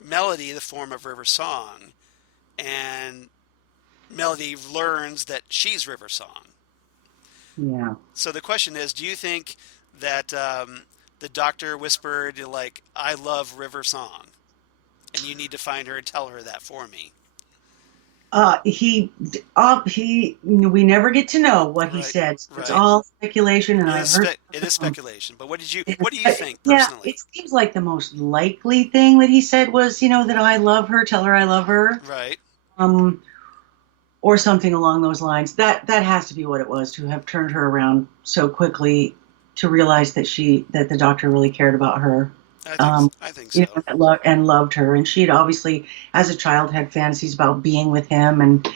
Melody the form of River Song, and Melody learns that she's River Song. yeah. So the question is, do you think that the doctor whispered, like, "I love River Song, and you need to find her and tell her that for me"? We never get to know what he Right, said. So it's right. all speculation, and I've heard. It is speculation, but what do you But think yeah, it personally? seems like the most likely thing that he said was, that I love her, tell her I love her, Right. um, or something along those lines. That has to be what it was, to have turned her around so quickly, to realize that the doctor really cared about her. I think so. And loved her. And she'd obviously, as a child, had fantasies about being with him and,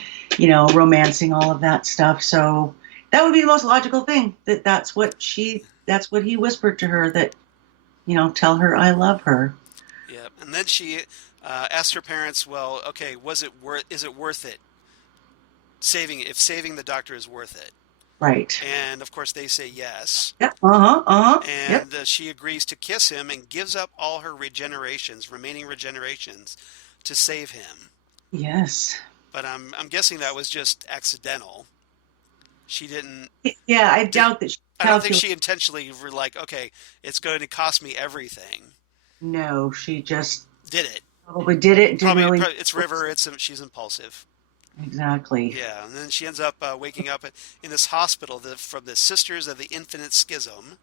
romancing all of that stuff. So that would be the most logical thing. That's what he whispered to her, that, tell her I love her. Yeah. And then she asked her parents, "Well, okay, is it worth it? If saving the doctor is worth it?" Right. And of course, they say yes. Yeah. Uh-huh. Uh-huh. Yep. And she agrees to kiss him and gives up all her remaining regenerations, to save him. Yes. But I'm guessing that was just accidental. She didn't. Yeah, I Did, doubt that she I don't think calculated. she intentionally were like, okay, it's going to cost me everything. No, she just Did it? probably did it. Didn't Probably really. it's River. She's impulsive. exactly. Yeah, and then she ends up waking up in this hospital from the Sisters of the Infinite Schism,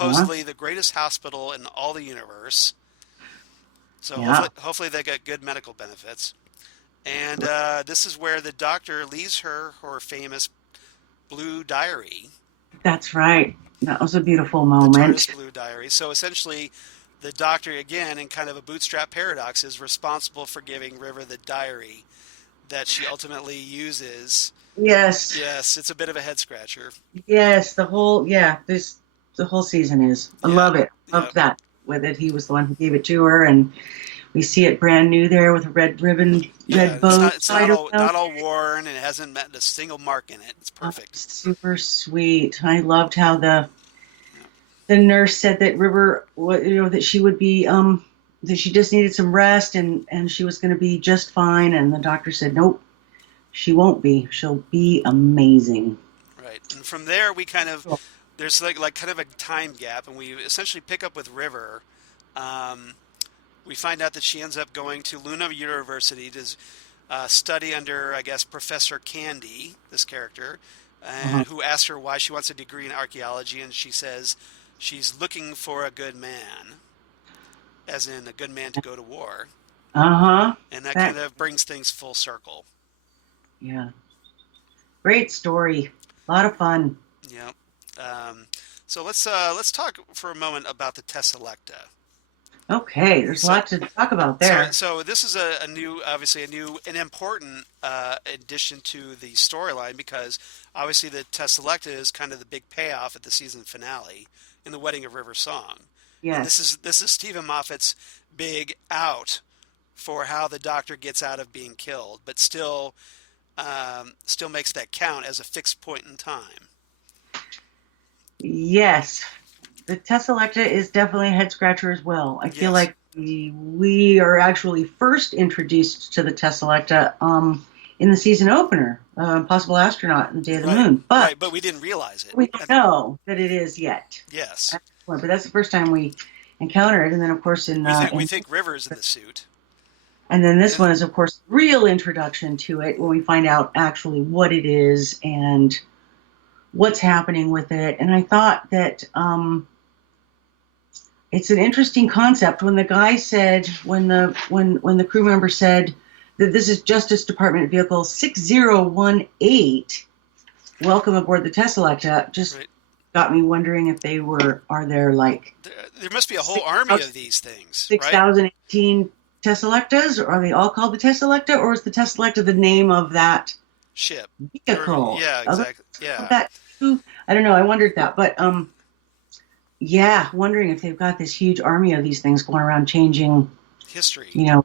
Uh-huh. supposedly the greatest hospital in all the universe. So Yeah, hopefully they get good medical benefits. And this is where the doctor leaves her famous blue diary, that's right. That was a beautiful the moment. TARDIS blue diary. So essentially, the doctor, again, in kind of a bootstrap paradox, is responsible for giving River the diary that she ultimately uses. Yes, Yes, it's a bit of a head scratcher. yes, the whole season is. I Yeah, love it. yeah, Loved that with it. He was the one who gave it to her, and we see it brand new there with a red ribbon, yeah. red bow It's tied around. not all worn, and it hasn't met a single mark in it. It's perfect. Super sweet. I loved how Yeah, the nurse said that River, that she would be, that she just needed some rest, and she was going to be just fine. And the doctor said, nope, she won't be. She'll be amazing. right. And from there, we kind of there's like kind of a time gap, and we essentially pick up with River. Um, we find out that she ends up going to Luna University to study under, I guess, Professor Candy, this character, Uh and who asks her why she wants a degree in archaeology, and she says she's looking for a good man, as in a good man to go to war, huh. and that That kind of brings things full circle. Yeah, great story. A lot of fun. Yeah. Um, so let's talk for a moment about the Tesselecta. Okay, there's a So lot to talk about there. So this is a new, obviously a new and important addition to the storyline because obviously the Tesselecta is kind of the big payoff at the season finale in the Wedding of River Song, and Yes. this is Stephen Moffat's big out for how the Doctor gets out of being killed, but still makes that count as a fixed point in time. Yes, the Tesselecta is definitely a head scratcher as well. I feel Yes, like we are actually first introduced to the Tesselecta in the season opener, Possible Astronaut and the Day of the right, Moon, but right, but we didn't realize it. we don't know that it is yet. Yes, But that's the first time we encounter it, and then of course we in think River's in the suit, and then this and one is of course real introduction to it when we find out actually what it is and what's happening with it. And I thought that it's an interesting concept when the guy said when the crew member said that this is Justice Department vehicle 6018, welcome aboard the Tesselecta, just right. got me wondering if they were are there like There must be a whole army of these things, six right? thousand eighteen Tesselectas, or are they all called the Tesselecta, or is the Tesselecta the name of that Ship. vehicle? Yeah, Other exactly. of Yeah, that too? I don't know. I wondered that, but yeah, wondering if they've got this huge army of these things going around changing, history. you know,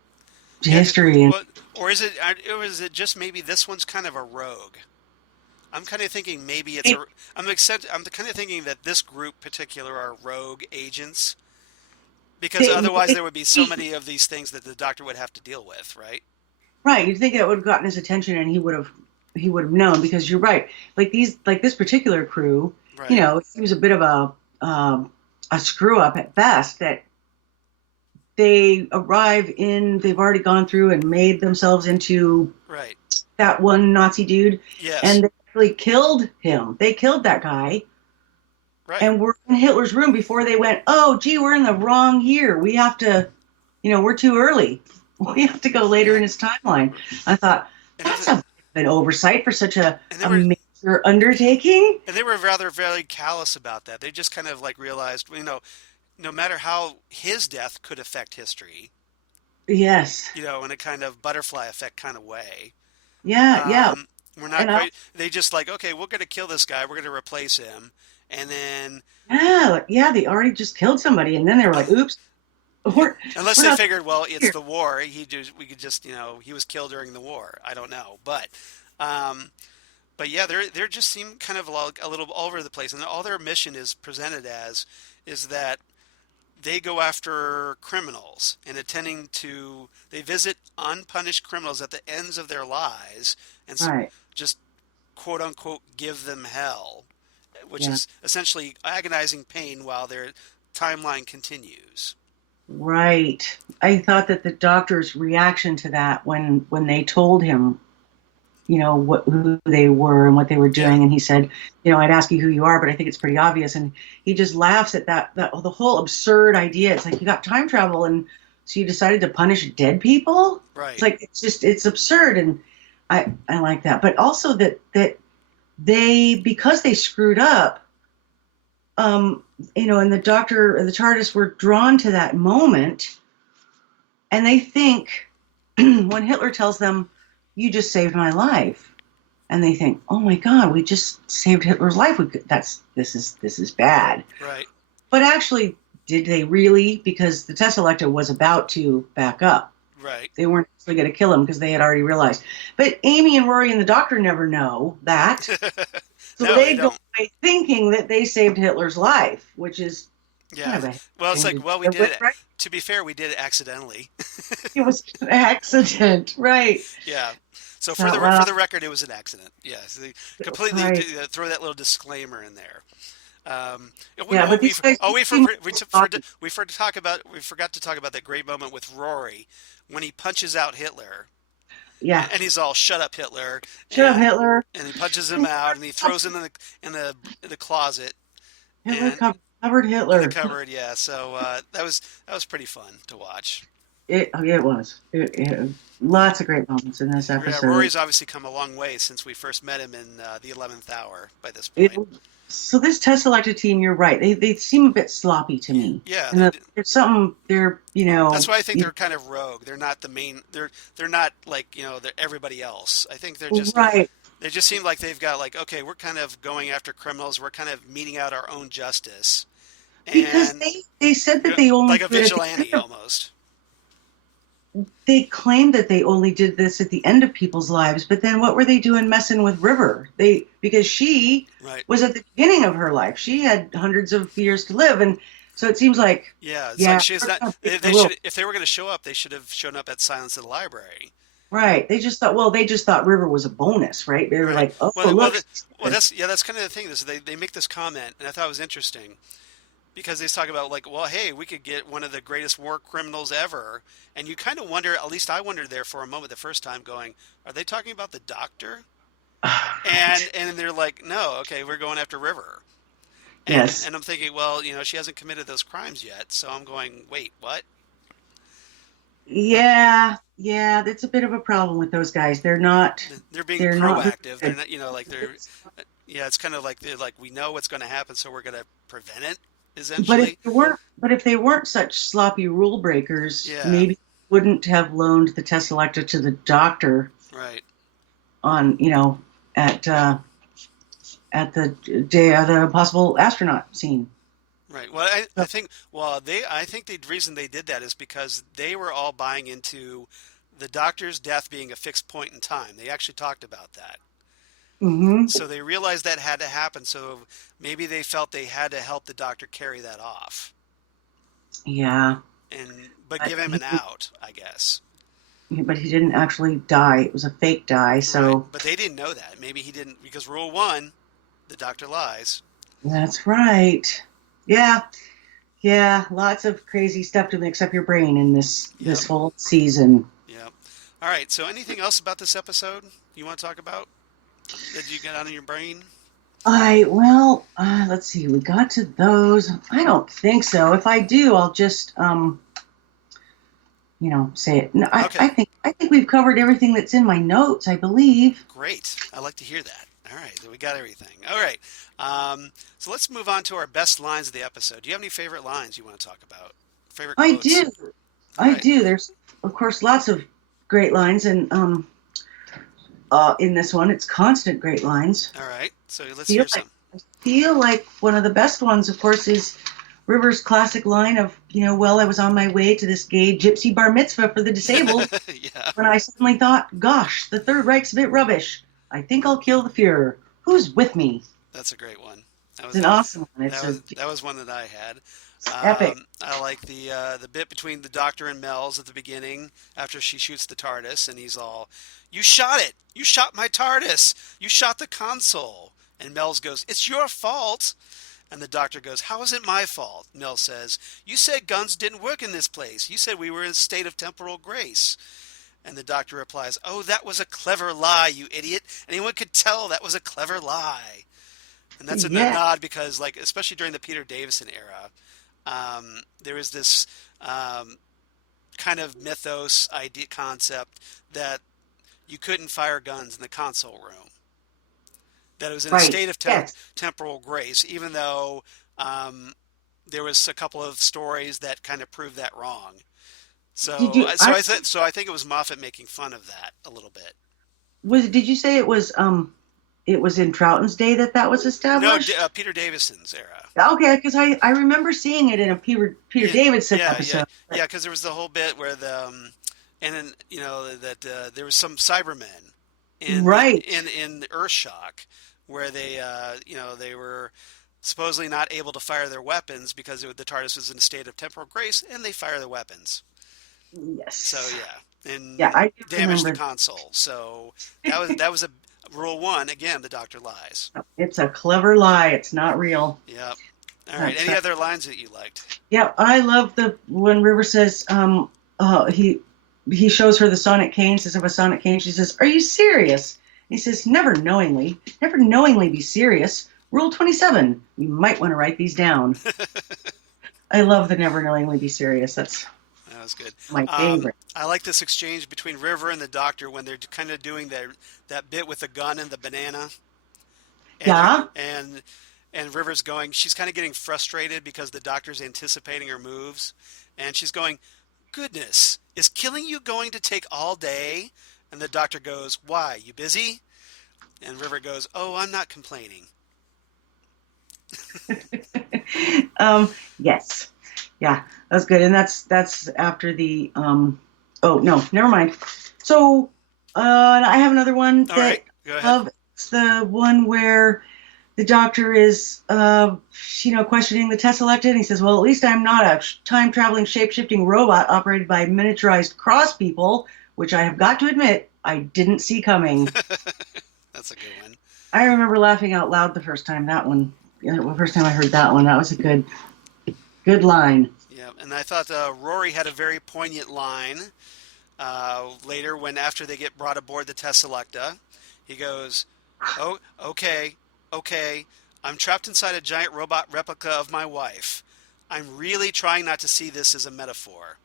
Yeah, history and well, or is it just maybe this one's kind of a rogue? I'm kind of thinking maybe it's a. I'm kind of thinking that this group particular are rogue agents because they, otherwise there would be so many of these things that the Doctor would have to deal with, right? right. You'd think that would have gotten his attention and he would have known because you're right. Like this particular crew, Right, he was a bit of a screw up at best that they arrive in, they've already gone through and made themselves into right. that one Nazi dude, Yes, and they actually killed him. They killed that guy, right. and we're in Hitler's room before they went, oh, gee, we're in the wrong year. We have to, we're too early. We have to go later Yeah, in his timeline. I thought, and that's an oversight for such and a major undertaking. they were rather very callous about that. They just kind of like realized, no matter how his death could affect history, Yes. in a kind of butterfly effect kind of way. Yeah, yeah. Um, we're not And quite. They just like, okay, we're going to kill this guy. We're going to replace him, and then yeah, they already just killed somebody, and then they were like, oops, yeah, we're, unless we're they not figured, well, it's here. the war. We could just, he was killed during the war. I don't know, um, but yeah, they're just seem kind of like a little all over the place, and all their mission is presented as is that they go after criminals and they visit unpunished criminals at the ends of their lives and Right. just quote unquote give them hell, which Yeah. is essentially agonizing pain while their timeline continues. Right. I thought that the doctor's reaction to that when they told him who they were and what they were Yeah. doing. And he said, I'd ask you who you are, but I think it's pretty obvious. And he just laughs at that the whole absurd idea. It's like you got time travel, and so you decided to punish dead people. It's Right. like it's absurd, and I like that. But also that they, because they screwed up, um, and the Doctor and the TARDIS were drawn to that moment, and they think when Hitler tells them, "You just saved my life," and they think, "Oh my God, we just saved Hitler's life. This is bad." Right. But actually, did they really? Because the Tesselecta was about to back up. Right. They weren't actually going to kill him because they had already realized. But Amy and Rory and the Doctor never know that, so No, they they go don't. away thinking that they saved Hitler's life, which is kind Yeah. of a Well, it's thing like, to well, we do did with, it. right? To be fair, we did it accidentally. It was an accident, right? Yeah. So for So, for well, the record, it was an accident. Yes. Completely right. throw that little disclaimer in there. Yeah, but these guys seem sloppy. We forgot to talk about that great moment with Rory when he punches out Hitler Yeah, and he's all "Shut up, Hitler," shut up, Hitler. and he punches him out and he throws him in the closet Hitler and covered in the Hitler. cupboard. Yeah, so that was pretty fun to watch. It was. Lots of great moments in this Yeah, episode. Rory's obviously come a long way since we first met him in the 11th hour. By this It, point, so this Tesselecta team, you're right. They seem a bit sloppy to me, yeah, and there's something they're that's why I think they're kind of rogue. They're not the main. They're not like they're everybody else. I think right, they just seem like they've got like okay, we're kind of going after criminals. We're kind of meting out our own justice, because and they said that they only like a did it at the end vigilante of, almost. they claimed that they only did this at the end of people's lives, but then what were they doing messing with River? Because she Right. was at the beginning of her life. She had hundreds of years to live, and so it seems like, Yeah, it's like yeah, she's we're not. gonna break the They rules. should if they were going to show up, they should have shown up at Silence of the Library. Right. They just thought River was a bonus, right? They were Right. like, oh, Well, look. that's kind of the thing. They make this comment, and I thought it was interesting because they talk about like, well, hey, we could get one of the greatest war criminals ever, and you kind of wonder. At least I wondered there for a moment the first time, going, are they talking about the Doctor? Right. And they're like, no, okay, we're going after River. Yes. And I'm thinking, well, she hasn't committed those crimes yet, so I'm going, wait, what? Yeah. Yeah. That's a bit of a problem with those guys. They're being They're not very proactive. They're good. not, like they're, yeah, it's kind of like they're like we know what's going to happen, so we're going to prevent it, essentially. But if they weren't such sloppy rule breakers, Yeah, maybe they wouldn't have loaned the Tesselecta to the Doctor right, on, at the day of the possible astronaut scene. right. Well, I So, think I think the reason they did that is because they were all buying into the Doctor's death being a fixed point in time. They actually talked about that. hmm So they realized that had to happen. So maybe they felt they had to help the Doctor carry that off, yeah. but But give him an out, I guess. he didn't actually die. It was a fake die. Right. So But they didn't know that. Maybe he didn't because rule one, the Doctor lies. that's right. Yeah. Yeah. Lots of crazy stuff to mix up your brain in Yep. this whole season. Yep. All right. So anything else about this episode you want to talk about that you got on your brain? Let's see. We got to those. I don't think so. If I do, I'll just say it. No, Okay. I think we've covered everything that's in my notes, I believe. Great. I like to hear that. All right. So we got everything. All right. So let's move on to our best lines of the episode. Do you have any favorite lines you want to talk about? Favorite I quotes? do. All I right. do. There's of course lots of great lines, and in this one it's constant great lines. All right. So let's Feel hear like some. I feel like one of the best ones, of course, is River's classic line of, well, I was on my way to this gay gypsy bar mitzvah for the disabled Yeah. when I suddenly thought, gosh, the Third Reich's a bit rubbish. I think I'll kill the Fuhrer. Who's with me? That's a great one. That It's was an awesome one. that was one that I had. Epic. I like the bit between the Doctor and Mel's at the beginning after she shoots the TARDIS, and he's all, "You shot it! You shot my TARDIS! You shot the console!" And Mel's goes, "It's your fault!" And the Doctor goes, "How is it my fault?" Mel says, "You said guns didn't work in this place. You said we were in a state of temporal grace." And the doctor replies, "Oh, that was a clever lie, you idiot. Anyone could tell that was a clever lie." And that's a Yeah. nod because, like, especially during the Peter Davison era, there was this um, kind of mythos idea concept that you couldn't fire guns in the console room, that it was in a Right. state of Yes. temporal grace, even though um, there was a couple of stories that kind of proved that wrong. Did So, you? I so I think it was Moffat making fun of that a little bit. was. Did you say it was? It was in Troughton's day that that was No, established. Peter Davison's era. Okay, because I remember seeing it in a Peter Yeah, Davidson yeah, episode. yeah. Because there was the whole bit where and then that there was some Cybermen Right. in Earthshock where they were supposedly not able to fire their weapons because the TARDIS was in a state of temporal grace, and they fire their weapons. So Yes. yeah, Yeah, and I do damage the remember. console. So that was a rule one. Again, the Doctor lies. It's a clever lie. It's not real. Yep. All right. That's Any right. other lines that you liked? Yeah, I love the when River says, he shows her the sonic cane, says of a sonic cane. She says, "Are you serious?" He says, never knowingly be serious. Rule 27. You might want to write these down. I love the never knowingly be serious. That's That was good. my favorite. I like this exchange between River and the Doctor when they're kind of doing that bit with the gun and the banana, and Yeah. and River's going. She's kind of getting frustrated because the Doctor's anticipating her moves, and she's going, "Goodness, is killing you going to take all day?" And the Doctor goes, "Why? You busy?" And River goes, "Oh, I'm not complaining." Yes. Yeah, that's good. And that's after the oh no, never mind. So I have another one All that right, go I ahead. love. It's the one where the doctor is questioning the Tesseract, and he says, "Well, at least I'm not a time traveling shape shifting robot operated by miniaturized cross people, which I have got to admit I didn't see coming." That's a good one. I remember laughing out loud the first time that one. The first time I heard that one, that was a good line. Yeah, and I thought Rory had a very poignant line later when after they get brought aboard the Tesselecta, he goes, "Oh, okay, okay. I'm trapped inside a giant robot replica of my wife. I'm really trying not to see this as a metaphor."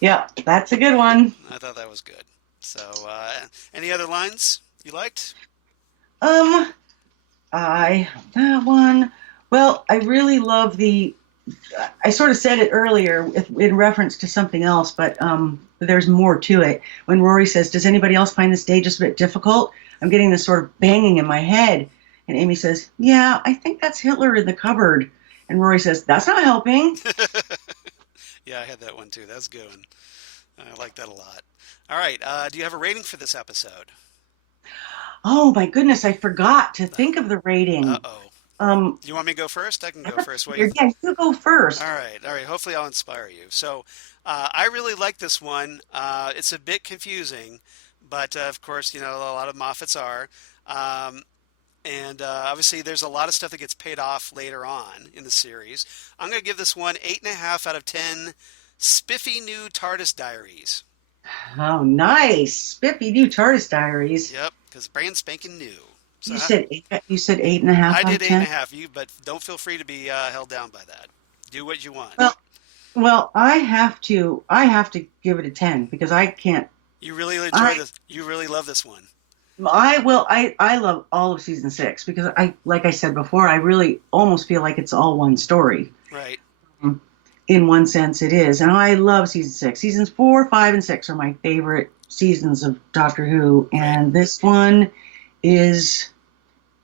Yeah, that's a good one. I thought that was good. So, any other lines you liked? Um, I that one. Well, I really love the. I sort of said it earlier in reference to something else, but there's more to it. When Rory says, "Does anybody else find this day just a bit difficult?" I'm getting this sort of banging in my head, and Amy says, "Yeah, I think that's Hitler in the cupboard." And Rory says, "That's not helping." Yeah, I had that one too. That's a good one. I like that a lot. All right, do you have a rating for this episode? Oh my goodness, I forgot to think of the rating. Uh-oh. Um, Do you want me to go first? I can go first. What do you yeah, you go first. All right, all right. Hopefully, I'll inspire you. So, I really like this one. It's a bit confusing, but of course, a lot of Moffats are. Um, and obviously, there's a lot of stuff that gets paid off later on in the series. I'm going to give this one 8.5 out of 10 spiffy new TARDIS diaries. Oh, nice. Spiffy new TARDIS diaries. Yep, because brand spanking new. So You said eight and a half I out did of eight and a 10. half. But don't feel free to be held down by that. Do what you want. Well, I have to give it a 10 because I can't. You really enjoy I this. You really love this one. I love all of season 6 because like I said before, I really almost feel like it's all one story. Right. In one sense, it is, and I love season 6. Seasons 4, 5, and 6 are my favorite seasons of Doctor Who, Right. and this one is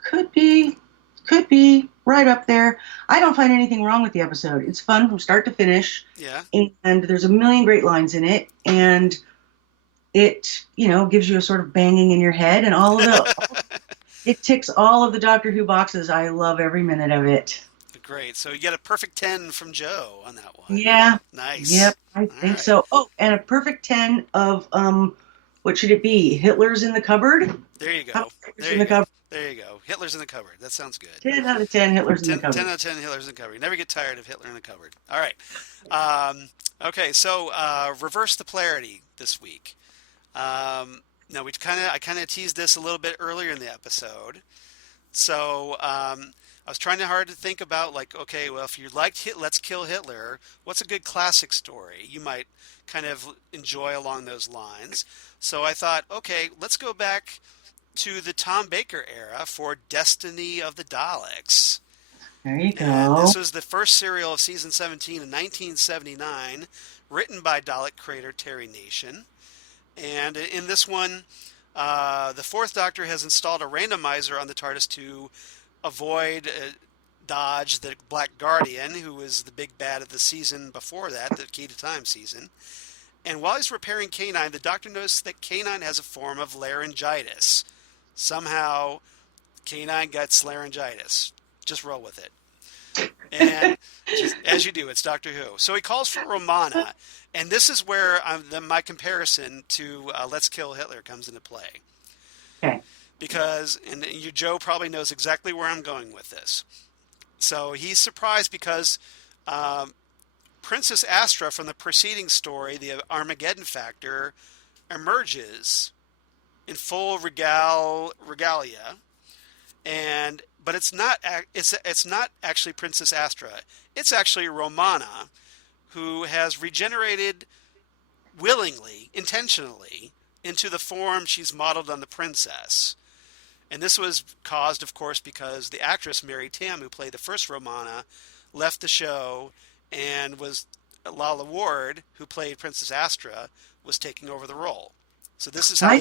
could be could be right up there. I don't find anything wrong with the episode. It's fun from start to finish, Yeah. and there's a million great lines in it, and it gives you a sort of banging in your head, and it ticks all of the Doctor Who boxes. I love every minute of it. Great. So you get a perfect 10 from Joe on that one. Yeah. Nice. Yep, I All think right. so. Oh, and a perfect 10 of what should it be? Hitler's in the cupboard? There you How go. about Hitler's There in you the go. cupboard? There you go. Hitler's in the cupboard. That sounds good. 10 out of 10 Hitler's in the 10 cupboard. out of 10 Hitler's in the cupboard. You never get tired of Hitler in the cupboard. All right. Okay, so reverse the polarity this week. Now I kind of teased this a little bit earlier in the episode. So I was trying hard to think about like, okay, well, if you liked Let's Kill Hitler, what's a good classic story you might kind of enjoy along those lines? So I thought, okay, let's go back to the Tom Baker era for Destiny of the Daleks. There you And go. this was the first serial of season 17 in 1979, written by Dalek creator Terry Nation. And in this one, the Fourth Doctor has installed a randomizer on the TARDIS to avoid, dodge the Black Guardian, who was the big bad of the season before that, the Key to Time season. And while he's repairing K9, the Doctor notices that K9 has a form of laryngitis. Somehow, K9 gets laryngitis. Just roll with it. And just, as you do, it's Doctor Who. So he calls for Romana, and this is where my comparison to Let's Kill Hitler comes into play. Okay. Because, and you, Joe probably knows exactly where I'm going with this. So he's surprised because Princess Astra from the preceding story, the Armageddon Factor, emerges in full regalia, but it's not actually Princess Astra. It's actually Romana, who has regenerated willingly, intentionally, into the form she's modeled on the princess. And this was caused, of course, because the actress Mary Tamm, who played the first Romana, left the show, and was Lalla Ward, who played Princess Astra, was taking over the role. So this is how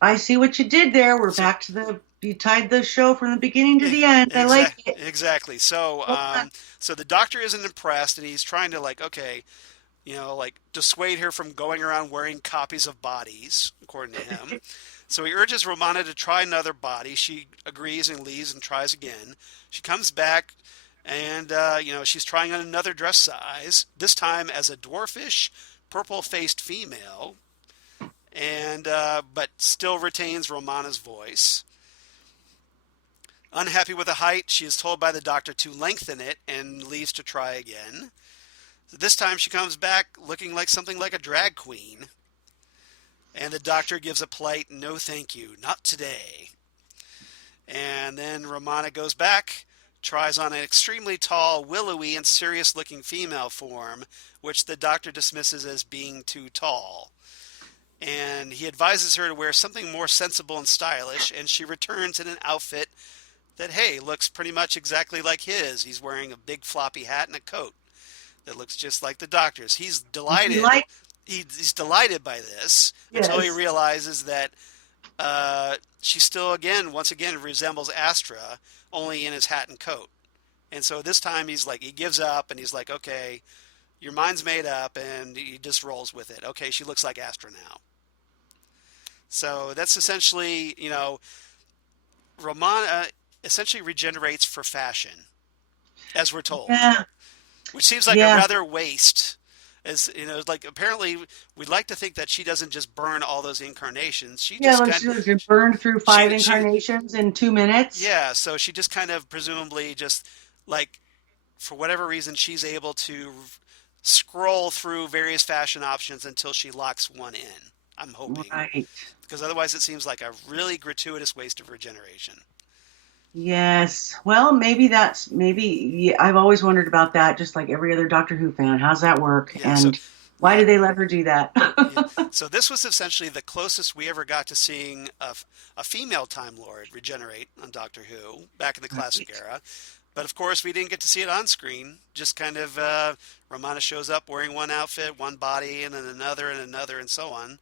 I see what you did there. We're so, back to you tied the show from the beginning to the end. I like it. Exactly. So, so the Doctor isn't impressed, and he's trying to like, okay, like dissuade her from going around wearing copies of bodies, according to him. So he urges Romana to try another body. She agrees and leaves and tries again. She comes back, and she's trying on another dress size, this time as a dwarfish, purple-faced female, and but still retains Romana's voice. Unhappy with the height, she is told by the Doctor to lengthen it and leaves to try again. So this time she comes back looking like something like a drag queen. And the Doctor gives a polite no thank you, not today. And then Romana goes back, tries on an extremely tall, willowy, and serious looking female form, which the Doctor dismisses as being too tall. And he advises her to wear something more sensible and stylish, and she returns in an outfit that, hey, looks pretty much exactly like his. He's wearing a big floppy hat and a coat that looks just like the Doctor's. He's delighted. He's delighted by this until he realizes that she still, once again, resembles Astra, only in his hat and coat. And so this time he gives up, and he's like, okay, your mind's made up, and he just rolls with it. Okay, she looks like Astra now. So that's essentially, Romana essentially regenerates for fashion, as we're told. Yeah. Which seems like a rather waste. As apparently we'd like to think that she doesn't just burn all those incarnations. She just burned through 5 incarnations in 2 minutes. Yeah, so she just kind of presumably just for whatever reason she's able to scroll through various fashion options until she locks one in. I'm hoping. Right. Because otherwise it seems like a really gratuitous waste of regeneration. Yes. Well, I've always wondered about that, just like every other Doctor Who fan. How's that work? Yeah, and why did they let her do that? Yeah. So this was essentially the closest we ever got to seeing a female Time Lord regenerate on Doctor Who back in the classic era. But of course, we didn't get to see it on screen. Just kind of Romana shows up wearing one outfit, one body, and then another, and so on.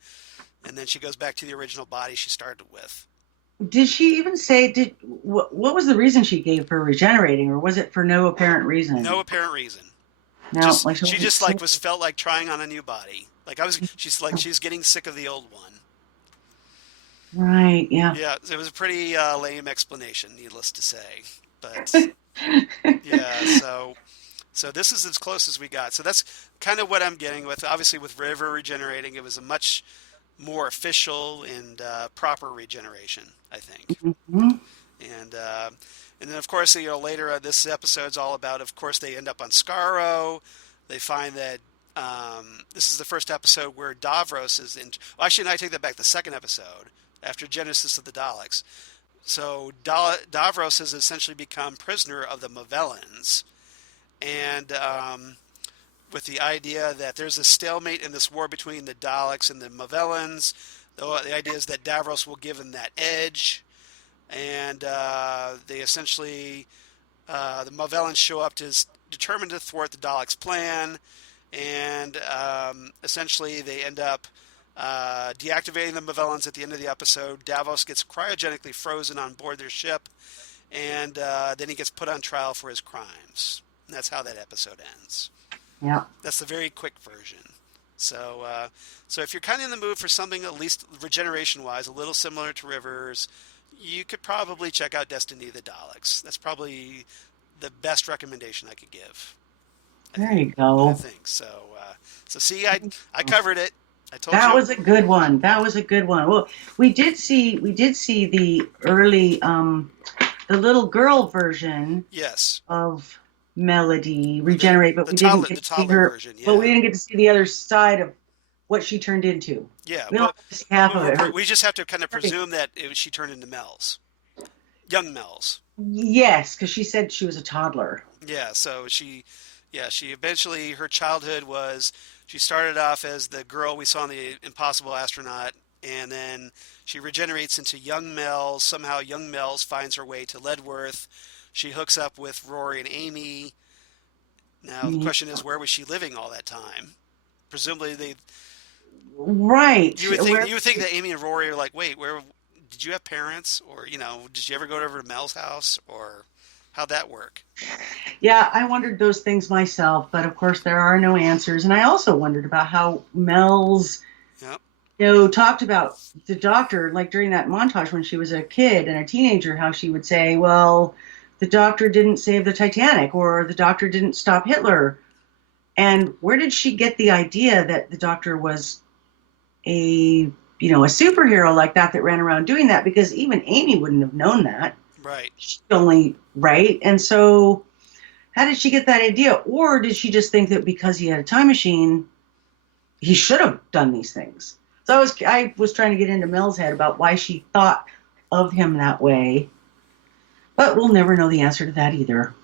And then she goes back to the original body she started with. Did she even say, what was the reason she gave for regenerating, or was it for no apparent reason? No apparent reason. No, she just felt like trying on a new body. She's getting sick of the old one. Right, yeah. Yeah, it was a pretty lame explanation, needless to say. But yeah, so this is as close as we got. So that's kind of what I'm getting with. Obviously, with River regenerating, it was a much more official and proper regeneration, I think. Mm-hmm. And and then of course later this episode's all about, of course, they end up on Skaro. They find that this is the first episode where Davros is in. Well, actually, no, I take that back. The second episode after Genesis of the Daleks. So Davros has essentially become prisoner of the Movellans, and with the idea that there's a stalemate in this war between the Daleks and the Movellans. The idea is that Davros will give him that edge, and they essentially the Movellans show up to determined to thwart the Daleks' plan, and essentially they end up deactivating the Movellans at the end of the episode. Davos gets cryogenically frozen on board their ship, and then he gets put on trial for his crimes. And that's how that episode ends. Yeah. That's the very quick version. So, so if you're kind of in the mood for something at least regeneration-wise, a little similar to Rivers, you could probably check out Destiny of the Daleks. That's probably the best recommendation I could give. There you I go. think so. So see, I covered it. I told That you. was a good one. That was a good one. Well, we did see the early the little girl version Yes, of Melody regenerate, but the we didn't toddler, get the to see toddler her. version. But Yeah, we didn't get to see the other side of what she turned into. yeah. We Well, don't get to see half of it. we just have to kind of presume that she turned into Mel's, young Mel's. Yes, because she said she was a toddler. Yeah, so she eventually, her childhood was, she started off as the girl we saw in the Impossible Astronaut, and then she regenerates into young Mel's. Somehow young Mel's finds her way to Ledworth. She hooks up with Rory and Amy. Now the Mm, question is, where was she living all that time? Presumably right. Where you would think that Amy and Rory are like, wait, where did you have parents, or did you ever go over to Mel's house, or how'd that work? Yeah, I wondered those things myself, but of course there are no answers. And I also wondered about how Mel's, Yep. talked about the doctor, like during that montage when she was a kid and a teenager, how she would say, well, the doctor didn't save the Titanic or the doctor didn't stop Hitler. And where did she get the idea that the doctor was a superhero like that ran around doing that? Because even Amy wouldn't have known that. Right. She only, right? And so how did she get that idea? Or did she just think that because he had a time machine, he should have done these things? So I was trying to get into Mel's head about why she thought of him that way. But we'll never know the answer to that either.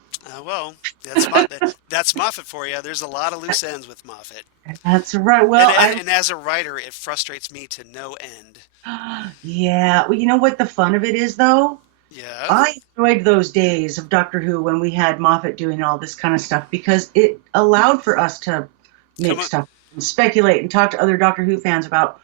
Well, that's Moffat for you. There's a lot of loose ends with Moffat, That's right. and, Well, and and as a writer, it frustrates me to no end. yeah. Well, you know what the fun of it is, though? Yeah. I enjoyed those days of Doctor Who when we had Moffat doing all this kind of stuff because it allowed for us to Come make on. stuff and speculate and talk to other Doctor Who fans about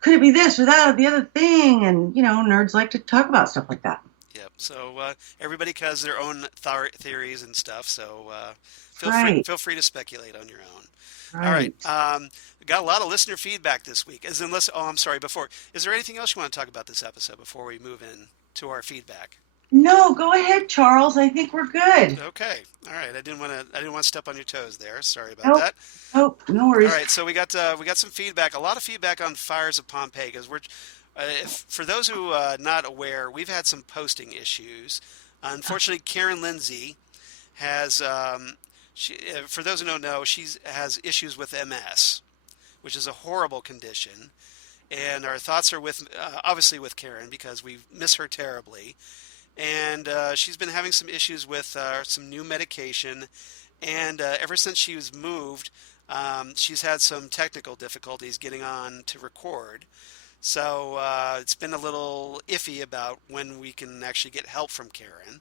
could it be this or that or the other thing? And, nerds like to talk about stuff like that. Yep. So everybody has their own theories and stuff. So Right, feel free to speculate on your own. All right. right. We got a lot of listener feedback this week. Oh, I'm sorry. Is there anything else you want to talk about this episode before we move in to our feedback? No, go ahead, Charles. I think we're good. Okay. All right. I didn't want to step on your toes there. Sorry about Nope, that. nope, no All worries. right. So we got some feedback. A lot of feedback on Fires of Pompeii because for those who not aware, we've had some posting issues. Unfortunately, Karen Lindsay has for those who don't know, she has issues with MS, which is a horrible condition. And our thoughts are with obviously with Karen because we miss her terribly. And she's been having some issues with some new medication. And ever since she was moved, she's had some technical difficulties getting on to record. So it's been a little iffy about when we can actually get help from Karen.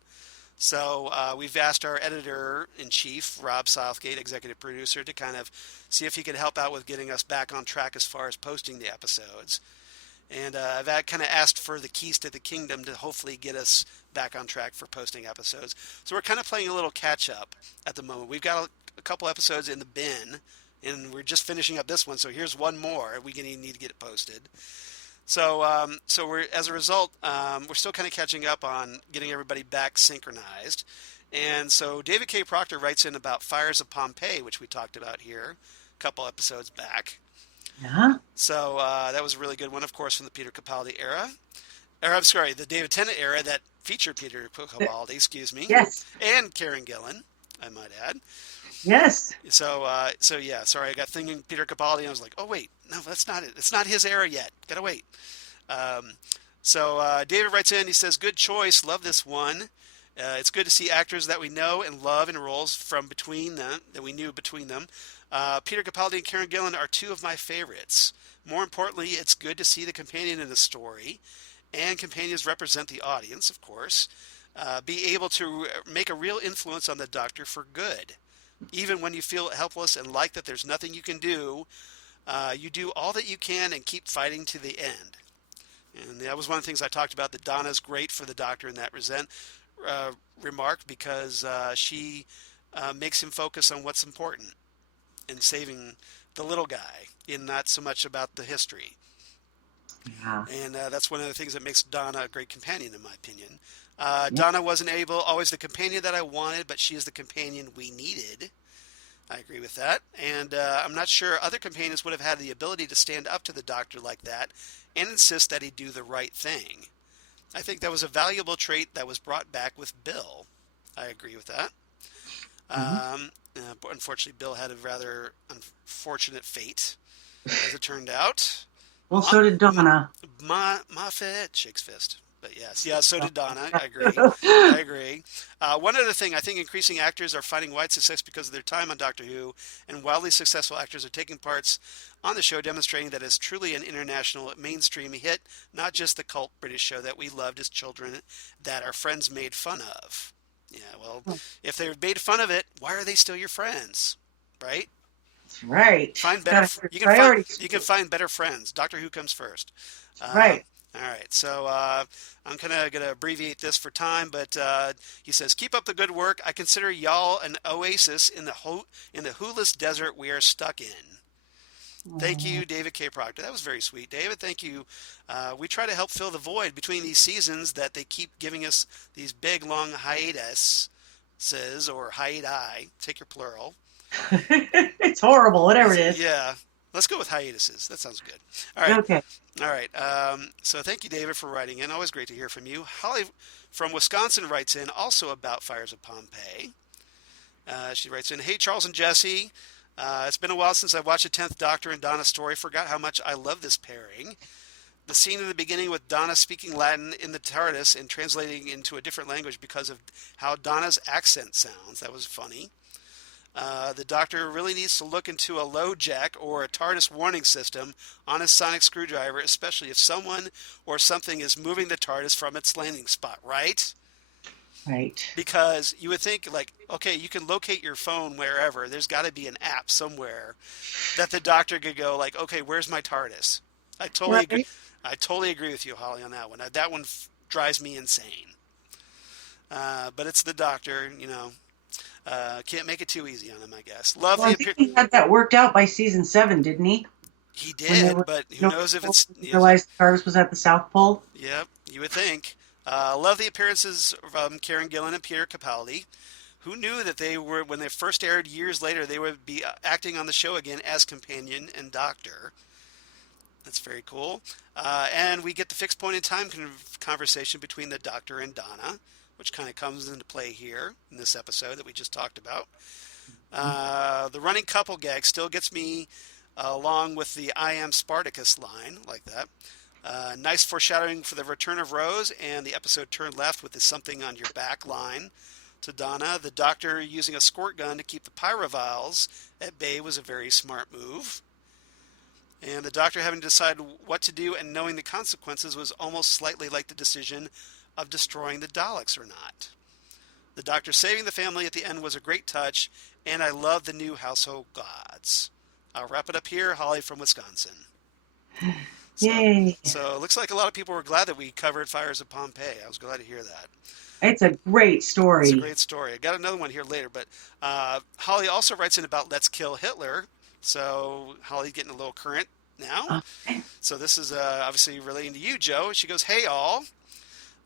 So we've asked our editor in chief, Rob Southgate, executive producer, to kind of see if he could help out with getting us back on track as far as posting the episodes. And I've kind of asked for the keys to the kingdom to hopefully get us back on track for posting episodes. So we're kind of playing a little catch up at the moment. We've got a couple episodes in the bin, and we're just finishing up this one. So here's one more. We need to get it posted. So we're as a result, we're still kind of catching up on getting everybody back synchronized. And so David K. Proctor writes in about Fires of Pompeii, which we talked about here a couple episodes back. Yeah. So that was a really good one, of course, from the Peter Capaldi era. or I'm sorry, the David Tennant era that featured Peter Capaldi, excuse me, Yes. and Karen Gillan, I might add. Yes. So yeah, sorry, I got thinking Peter Capaldi, and I was like, oh wait, no, that's not it. It's not his era yet. Gotta wait. Um, David writes in. He says, "Good choice. Love this one. It's good to see actors that we know and love in roles from between them that we knew between them. Peter Capaldi and Karen Gillan are two of my favorites. More importantly, it's good to see the companion in the story, and companions represent the audience, of course. Be able to make a real influence on the Doctor for good. Even when you feel helpless and like that there's nothing you can do, you do all that you can and keep fighting to the end." And that was one of the things I talked about, that Donna's great for the Doctor in that uh, remark, because she makes him focus on what's important and saving the little guy, and not so much about the history. Yeah. And that's one of the things that makes Donna a great companion, in my opinion. Yeah. Donna wasn't always the companion that I wanted, but she is the companion we needed. I agree with that. And I'm not sure other companions would have had the ability to stand up to the Doctor like that and insist that he do the right thing. I think that was a valuable trait that was brought back with Bill. I agree with that. Hmm. Unfortunately, Bill had a rather unfortunate fate, as it turned out. Well, Ma- so did Ma- Donna. Moffat shakes fist. But yes, yeah, so did Donna. I agree. I agree. One other thing, I think increasing actors are finding wide success because of their time on Doctor Who, and wildly successful actors are taking parts on the show, demonstrating that it's truly an international mainstream hit, not just the cult British show that we loved as children that our friends made fun of. Yeah, well, if they made fun of it, why are they still your friends? Right? That's right. Find better. Gotta have your You can find. priorities. You can find better friends. Doctor Who comes first. That's Um, right. all right. So I'm kind of gonna abbreviate this for time, but he says, "Keep up the good work. I consider y'all an oasis in the Wholess desert we are stuck in." Thank Oh, you, David K. Proctor. That was very sweet, David. Thank you. We try to help fill the void between these seasons that they keep giving us these big long hiatuses, or hiati. Take your plural. it's horrible, whatever it is. Yeah, let's go with hiatuses. That sounds good. All right, Okay. all right. So thank you, David, for writing in. Always great to hear from you. Holly from Wisconsin writes in also about Fires of Pompeii. She writes in, "Hey Charles and Jesse, it's been a while since I watched the 10th Doctor and Donna story. Forgot how much I love this pairing. The scene in the beginning with Donna speaking Latin in the TARDIS and translating into a different language because of how Donna's accent sounds. That was funny. The Doctor really needs to look into a low jack or a TARDIS warning system on his sonic screwdriver, especially if someone or something is moving the TARDIS from its landing spot, right? Right. Because you would think, like, okay, you can locate your phone wherever. There's got to be an app somewhere that the Doctor could go, like, okay, where's my TARDIS? I totally agree. Right. I totally agree with you, Holly, on that one. That one drives me insane. But it's the Doctor, you know. Can't make it too easy on him, I guess. Love Well, the I appear. think he had that worked out by season 7, didn't he? He When they did, were but who no knows if pole, it's. he realized the TARDIS was at the South Pole. Yep, you would think. Love the appearances from Karen Gillan and Peter Capaldi. Who knew that they were, when they first aired years later, they would be acting on the show again as companion and doctor? That's very cool. And we get the fixed point in time conversation between the Doctor and Donna, which kind of comes into play here in this episode that we just talked about. The running couple gag still gets me, along with the "I am Spartacus" line, like that. Nice foreshadowing for the return of Rose and the episode "Turn Left" with the "something on your back" line to Donna. The Doctor using a squirt gun to keep the pyroviles at bay was a very smart move. And the Doctor having to decide what to do and knowing the consequences was almost slightly like the decision of destroying the Daleks or not. The Doctor saving the family at the end was a great touch, and I love the new household gods. I'll wrap it up here. Holly from Wisconsin. So, Yay. so it looks like a lot of people were glad that we covered Fires of Pompeii. I was glad to hear that. It's a great It's a story. great story. I got another one here later, but Holly also writes in about "Let's Kill Hitler." So Holly's getting a little current now. Okay. So this is obviously relating to you, Joe. She goes, "Hey all,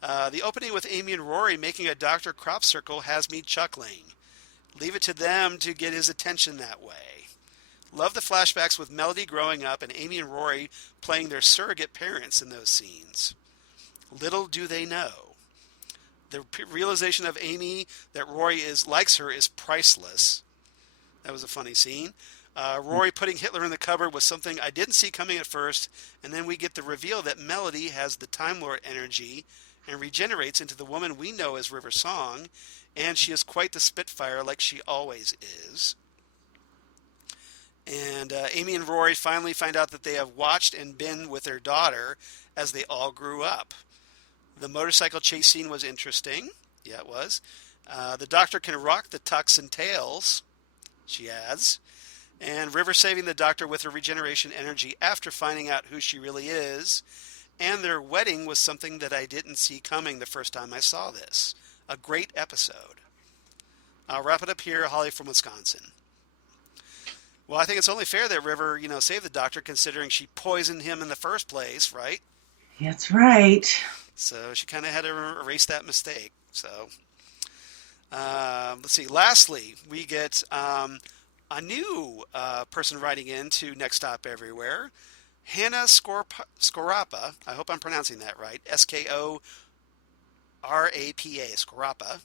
the opening with Amy and Rory making a Dr. Crop circle has me chuckling. Leave it to them to get his attention that way. Love the flashbacks with Melody growing up and Amy and Rory playing their surrogate parents in those scenes. Little do they know. The realization of Amy that Rory likes her is priceless. That was a funny scene. Rory putting Hitler in the cupboard was something I didn't see coming at first, and then we get the reveal that Melody has the Time Lord energy and regenerates into the woman we know as River Song, and she is quite the Spitfire like she always is. And Amy and Rory finally find out that they have watched and been with their daughter as they all grew up. The motorcycle chase scene was interesting. Yeah, it was. The doctor can rock the tucks and tails, she adds. And River saving the doctor with her regeneration energy after finding out who she really is. And their wedding was something that I didn't see coming the first time I saw this. A great episode. I'll wrap it up here, Holly from Wisconsin. Well, I think it's only fair that River, saved the doctor considering she poisoned him in the first place, right? That's right. So she kind of had to erase that mistake. So let's see. Lastly, we get a new person writing in to Next Stop Everywhere. Hannah Scorapa. I hope I'm pronouncing that right. Skorapa, Scorapa,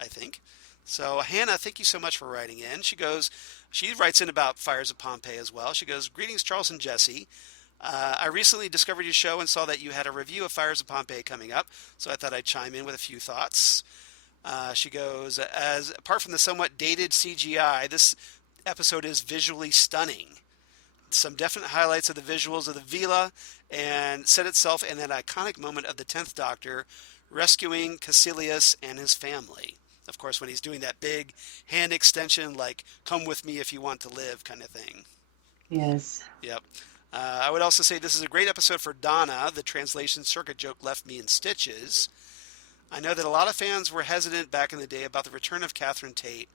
I think. So Hannah, thank you so much for writing in. She writes in about Fires of Pompeii as well. She goes, greetings, Charles and Jesse. I recently discovered your show and saw that you had a review of Fires of Pompeii coming up, so I thought I'd chime in with a few thoughts. She goes, apart from the somewhat dated CGI, this episode is visually stunning. Some definite highlights of the visuals of the villa and set itself in that iconic moment of the 10th Doctor rescuing Caecilius and his family. Of course, when he's doing that big hand extension, like, come with me if you want to live kind of thing. Yes. Yep. I would also say this is a great episode for Donna. The translation circuit joke left me in stitches. I know that a lot of fans were hesitant back in the day about the return of Catherine Tate,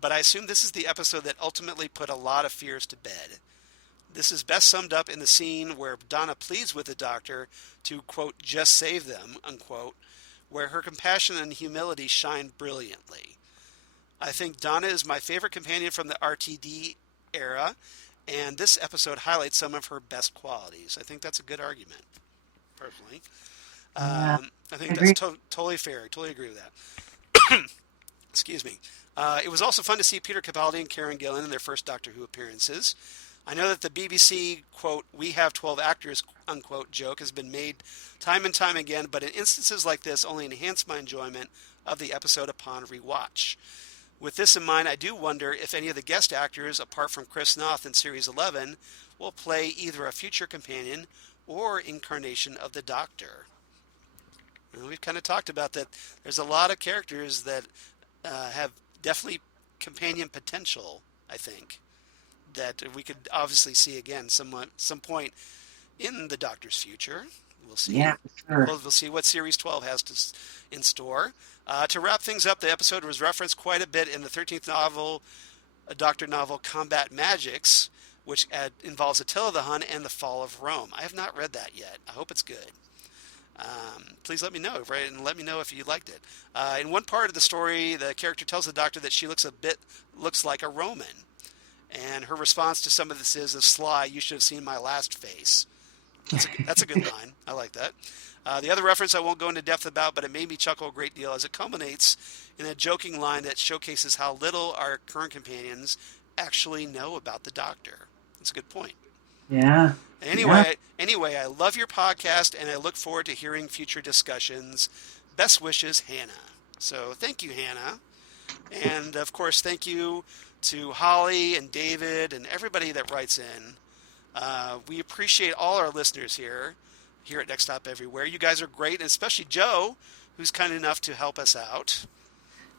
but I assume this is the episode that ultimately put a lot of fears to bed. This is best summed up in the scene where Donna pleads with the Doctor to, quote, just save them, unquote, where her compassion and humility shine brilliantly. I think Donna is my favorite companion from the RTD era, and this episode highlights some of her best qualities. I think that's a good argument, personally. Yeah, I think agree. that's totally fair. I totally agree with that. Excuse me. It was also fun to see Peter Capaldi and Karen Gillan in their first Doctor Who appearances. I know that the BBC, quote, we have 12 actors, unquote, joke has been made time and time again, but in instances like this only enhance my enjoyment of the episode upon rewatch. With this in mind, I do wonder if any of the guest actors, apart from Chris Noth in Series 11, will play either a future companion or incarnation of the Doctor. And we've kind of talked about that. There's a lot of characters that have definitely companion potential, I think, that we could obviously see again some point in the Doctor's future. We'll see. Yeah, sure. We'll see what Series 12 has in store. To wrap things up, the episode was referenced quite a bit in the 13th novel, Doctor novel Combat Magics, which involves Attila the Hun and the fall of Rome. I have not read that yet. I hope it's good. Please let me know, right? And let me know if you liked it. In one part of the story, the character tells the Doctor that she looks like a Roman. And her response to some of this is, sly, you should have seen my last face. That's a good line. I like that. The other reference I won't go into depth about, but it made me chuckle a great deal as it culminates in a joking line that showcases how little our current companions actually know about the Doctor. That's a good point. Yeah. Anyway, I love your podcast and I look forward to hearing future discussions. Best wishes, Hannah. So thank you, Hannah. And of course, thank you to Holly and David and everybody that writes in. We appreciate all our listeners here at Next Stop Everywhere. You guys are great, and especially Joe, who's kind enough to help us out.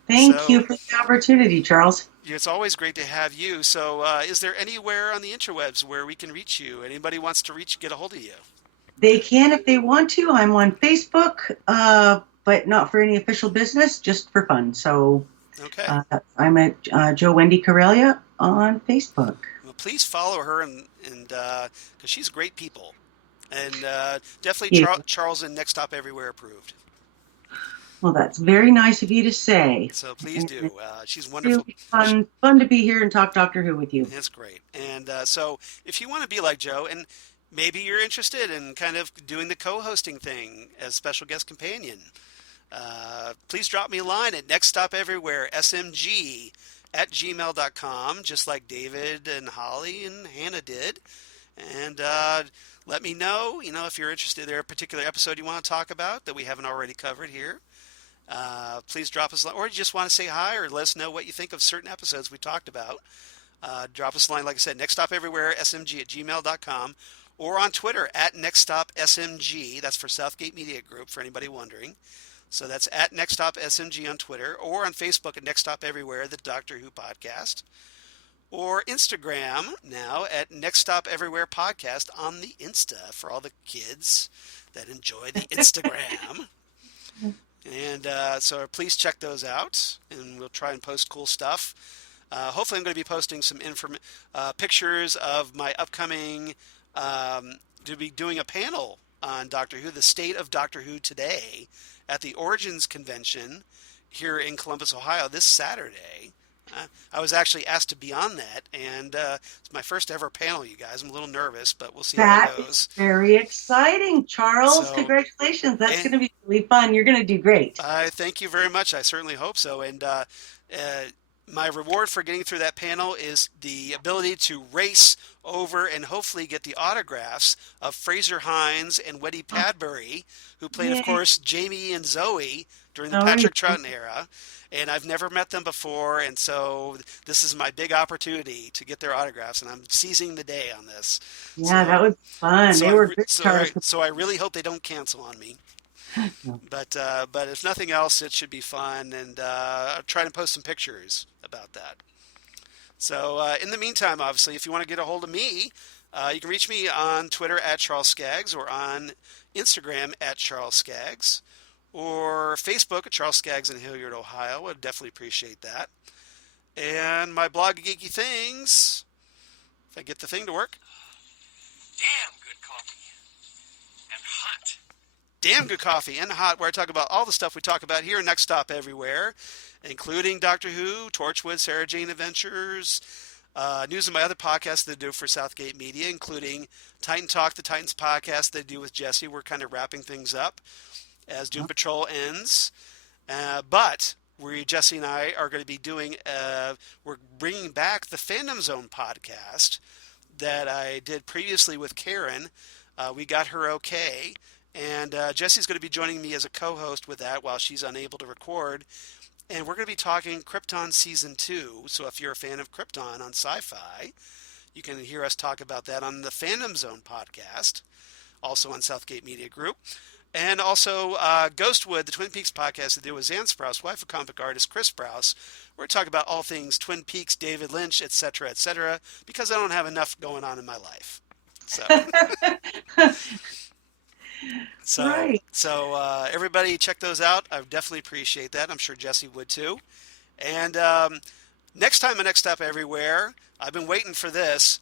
Thank you for the opportunity, Charles. It's always great to have you. So is there anywhere on the interwebs where we can reach you? Anybody wants to get a hold of you? They can if they want to. I'm on Facebook, but not for any official business, just for fun. So okay. I'm at Joe Wendy Corellia on Facebook. Well, please follow her, and because she's great people. And definitely Charles and Next Stop Everywhere approved. Well, that's very nice of you to say. So please do. She's wonderful. Fun to be here and talk Doctor Who with you. That's great. And so if you want to be like Joe, and maybe you're interested in kind of doing the co-hosting thing as special guest companion. Please drop me a line at nextstopEverywhereSMG@gmail.com, just like David and Holly and Hannah did. And let me know, if you're interested, there a particular episode you want to talk about that we haven't already covered here. Please drop us a line, or you just want to say hi or let us know what you think of certain episodes we talked about. Drop us a line, like I said, nextstopeverywhereSMG@gmail.com, or on Twitter at nextstopSMG. That's for Southgate Media Group, for anybody wondering. So that's at nextstopSMG on Twitter, or on Facebook at Next Stop Everywhere, the Doctor Who podcast, or Instagram now at Next Stop Everywhere podcast on the Insta for all the kids that enjoy the Instagram. And so please check those out, and we'll try and post cool stuff. Hopefully, I'm going to be posting some pictures of my upcoming, to be doing a panel on Doctor Who, the state of Doctor Who today, at the Origins Convention here in Columbus, Ohio, this Saturday. I was actually asked to be on that, and it's my first ever panel, you guys. I'm a little nervous, but we'll see how it That goes. is very exciting, Charles. So, Congratulations. That's going to be really fun. You're going to do great. I thank you very much. I certainly hope so. And my reward for getting through that panel is the ability to race over and hopefully get the autographs of Fraser Hines and Weddy Padbury, who played, of Yay. course, Jamie and Zoe during the Oh, Patrick yeah. Troughton era. And I've never met them before, and so this is my big opportunity to get their autographs, and I'm seizing the day on this. Yeah, So, that was fun. so They I, were re- good, so Charles. I, so I really hope they don't cancel on me. No. But if nothing else, it should be fun, and I'll try to post some pictures about that. So in the meantime, obviously, if you want to get a hold of me, you can reach me on Twitter at Charles Skaggs, or on Instagram at Charles Skaggs, or Facebook at Charles Skaggs in Hilliard, Ohio. Would definitely appreciate that. And my blog, Geeky Things, if I get the thing to work. Damn good coffee. And hot. Damn Good Coffee and Hot, where I talk about all the stuff we talk about here in Next Stop Everywhere, including Doctor Who, Torchwood, Sarah Jane Adventures, news of my other podcasts that I do for Southgate Media, including Titan Talk, the Titans podcast that I do with Jesse. We're kind of wrapping things up as Doom Patrol ends. But Jesse and I are going to be doing, we're bringing back the Fandom Zone podcast that I did previously with Karen. We got her okay. And Jesse's going to be joining me as a co-host with that while she's unable to record. And we're going to be talking Krypton Season 2. So if you're a fan of Krypton on Sci-Fi, you can hear us talk about that on the Fandom Zone podcast, also on Southgate Media Group. And also Ghostwood, the Twin Peaks podcast to do with Zan Sprouse, wife of comic artist Chris Sprouse. We're talking about all things Twin Peaks, David Lynch, etc., because I don't have enough going on in my life. So... Right. So everybody check those out. I would definitely appreciate that. I'm sure Jesse would too. And next time on Next Stop Everywhere, I've been waiting for this.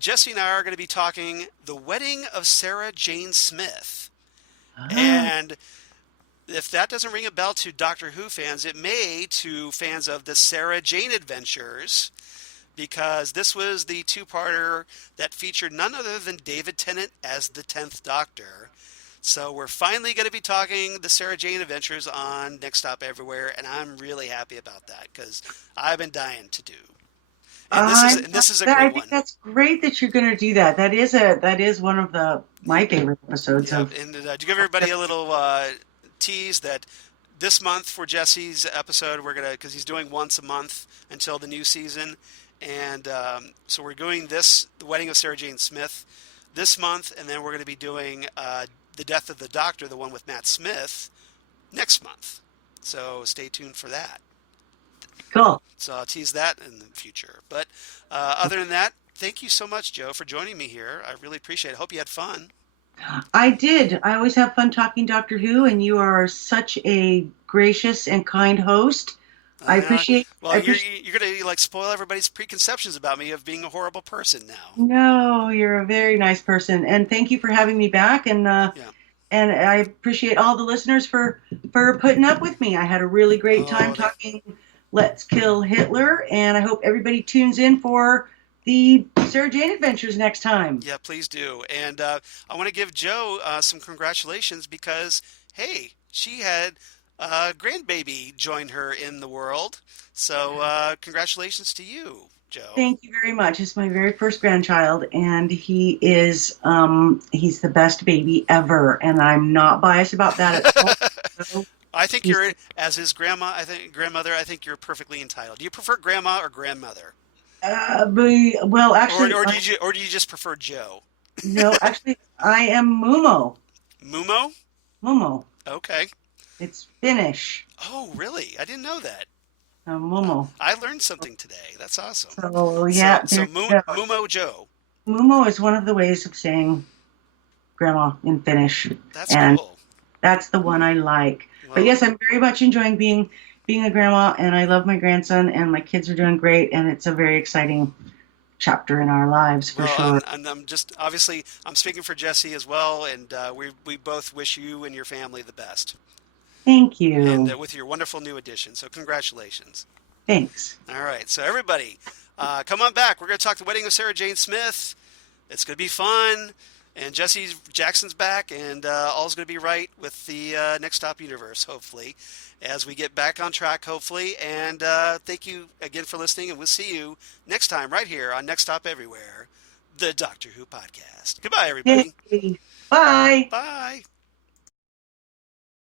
Jesse and I are going to be talking The Wedding of Sarah Jane Smith. And if that doesn't ring a bell to Doctor Who fans, it may to fans of the Sarah Jane Adventures, because this was the two-parter that featured none other than David Tennant as the 10th Doctor. So we're finally going to be talking the Sarah Jane Adventures on Next Stop Everywhere, and I'm really happy about that because I've been dying to do. And this is a great I one. think that's great that you're going to do that. That is one of my favorite episodes Yeah, of. and to give everybody a little tease that this month for Jesse's episode, we're gonna, because he's doing once a month until the new season, and so we're doing The Wedding of Sarah Jane Smith this month, and then we're going to be doing The Death of the Doctor, the one with Matt Smith, next month. So stay tuned for that. Cool. So I'll tease that in the future. But other than that, thank you so much, Joe, for joining me here. I really appreciate it. I hope you had fun. I did. I always have fun talking Doctor Who, and you are such a gracious and kind host. I appreciate. Well, you're going to spoil everybody's preconceptions about me of being a horrible person now. No, you're a very nice person, and thank you for having me back. And and I appreciate all the listeners for putting up with me. I had a really great time talking Let's Kill Hitler, and I hope everybody tunes in for the Sarah Jane Adventures next time. Yeah, please do. And I want to give Joe some congratulations because, hey, she had a grandbaby join her in the world. So congratulations to you, Joe. Thank you very much. It's my very first grandchild, and he's the best baby ever, and I'm not biased about that at all. So I think he's, you're, as his grandmother, I think you're perfectly entitled. Do you prefer grandma or grandmother? well, actually, Or do you just prefer Joe? no, actually, I am Mumo. Mumo? Mumo. Okay. It's Finnish. Oh, really? I didn't know that. Mumo. I learned something today. That's awesome. So So, yeah, so there you go. Mumo Joe. Mumo is one of the ways of saying grandma in Finnish, That's and cool. that's the one I like. But Well, yes, I'm very much enjoying being a grandma, and I love my grandson, and my kids are doing great, and it's a very exciting chapter in our lives for well, sure. I'm just obviously I'm speaking for Jesse as well, and we both wish you and your family the best, Thank and you. with your wonderful new addition. So congratulations. Thanks. All right, so everybody, come on back. We're going to talk the wedding of Sarah Jane Smith. It's going to be fun. And Jesse Jackson's back, and all's going to be right with the Next Stop universe, hopefully, as we get back on track, hopefully. And thank you again for listening, and we'll see you next time right here on Next Stop Everywhere, the Doctor Who podcast. Goodbye, everybody. Yay. Bye. Bye.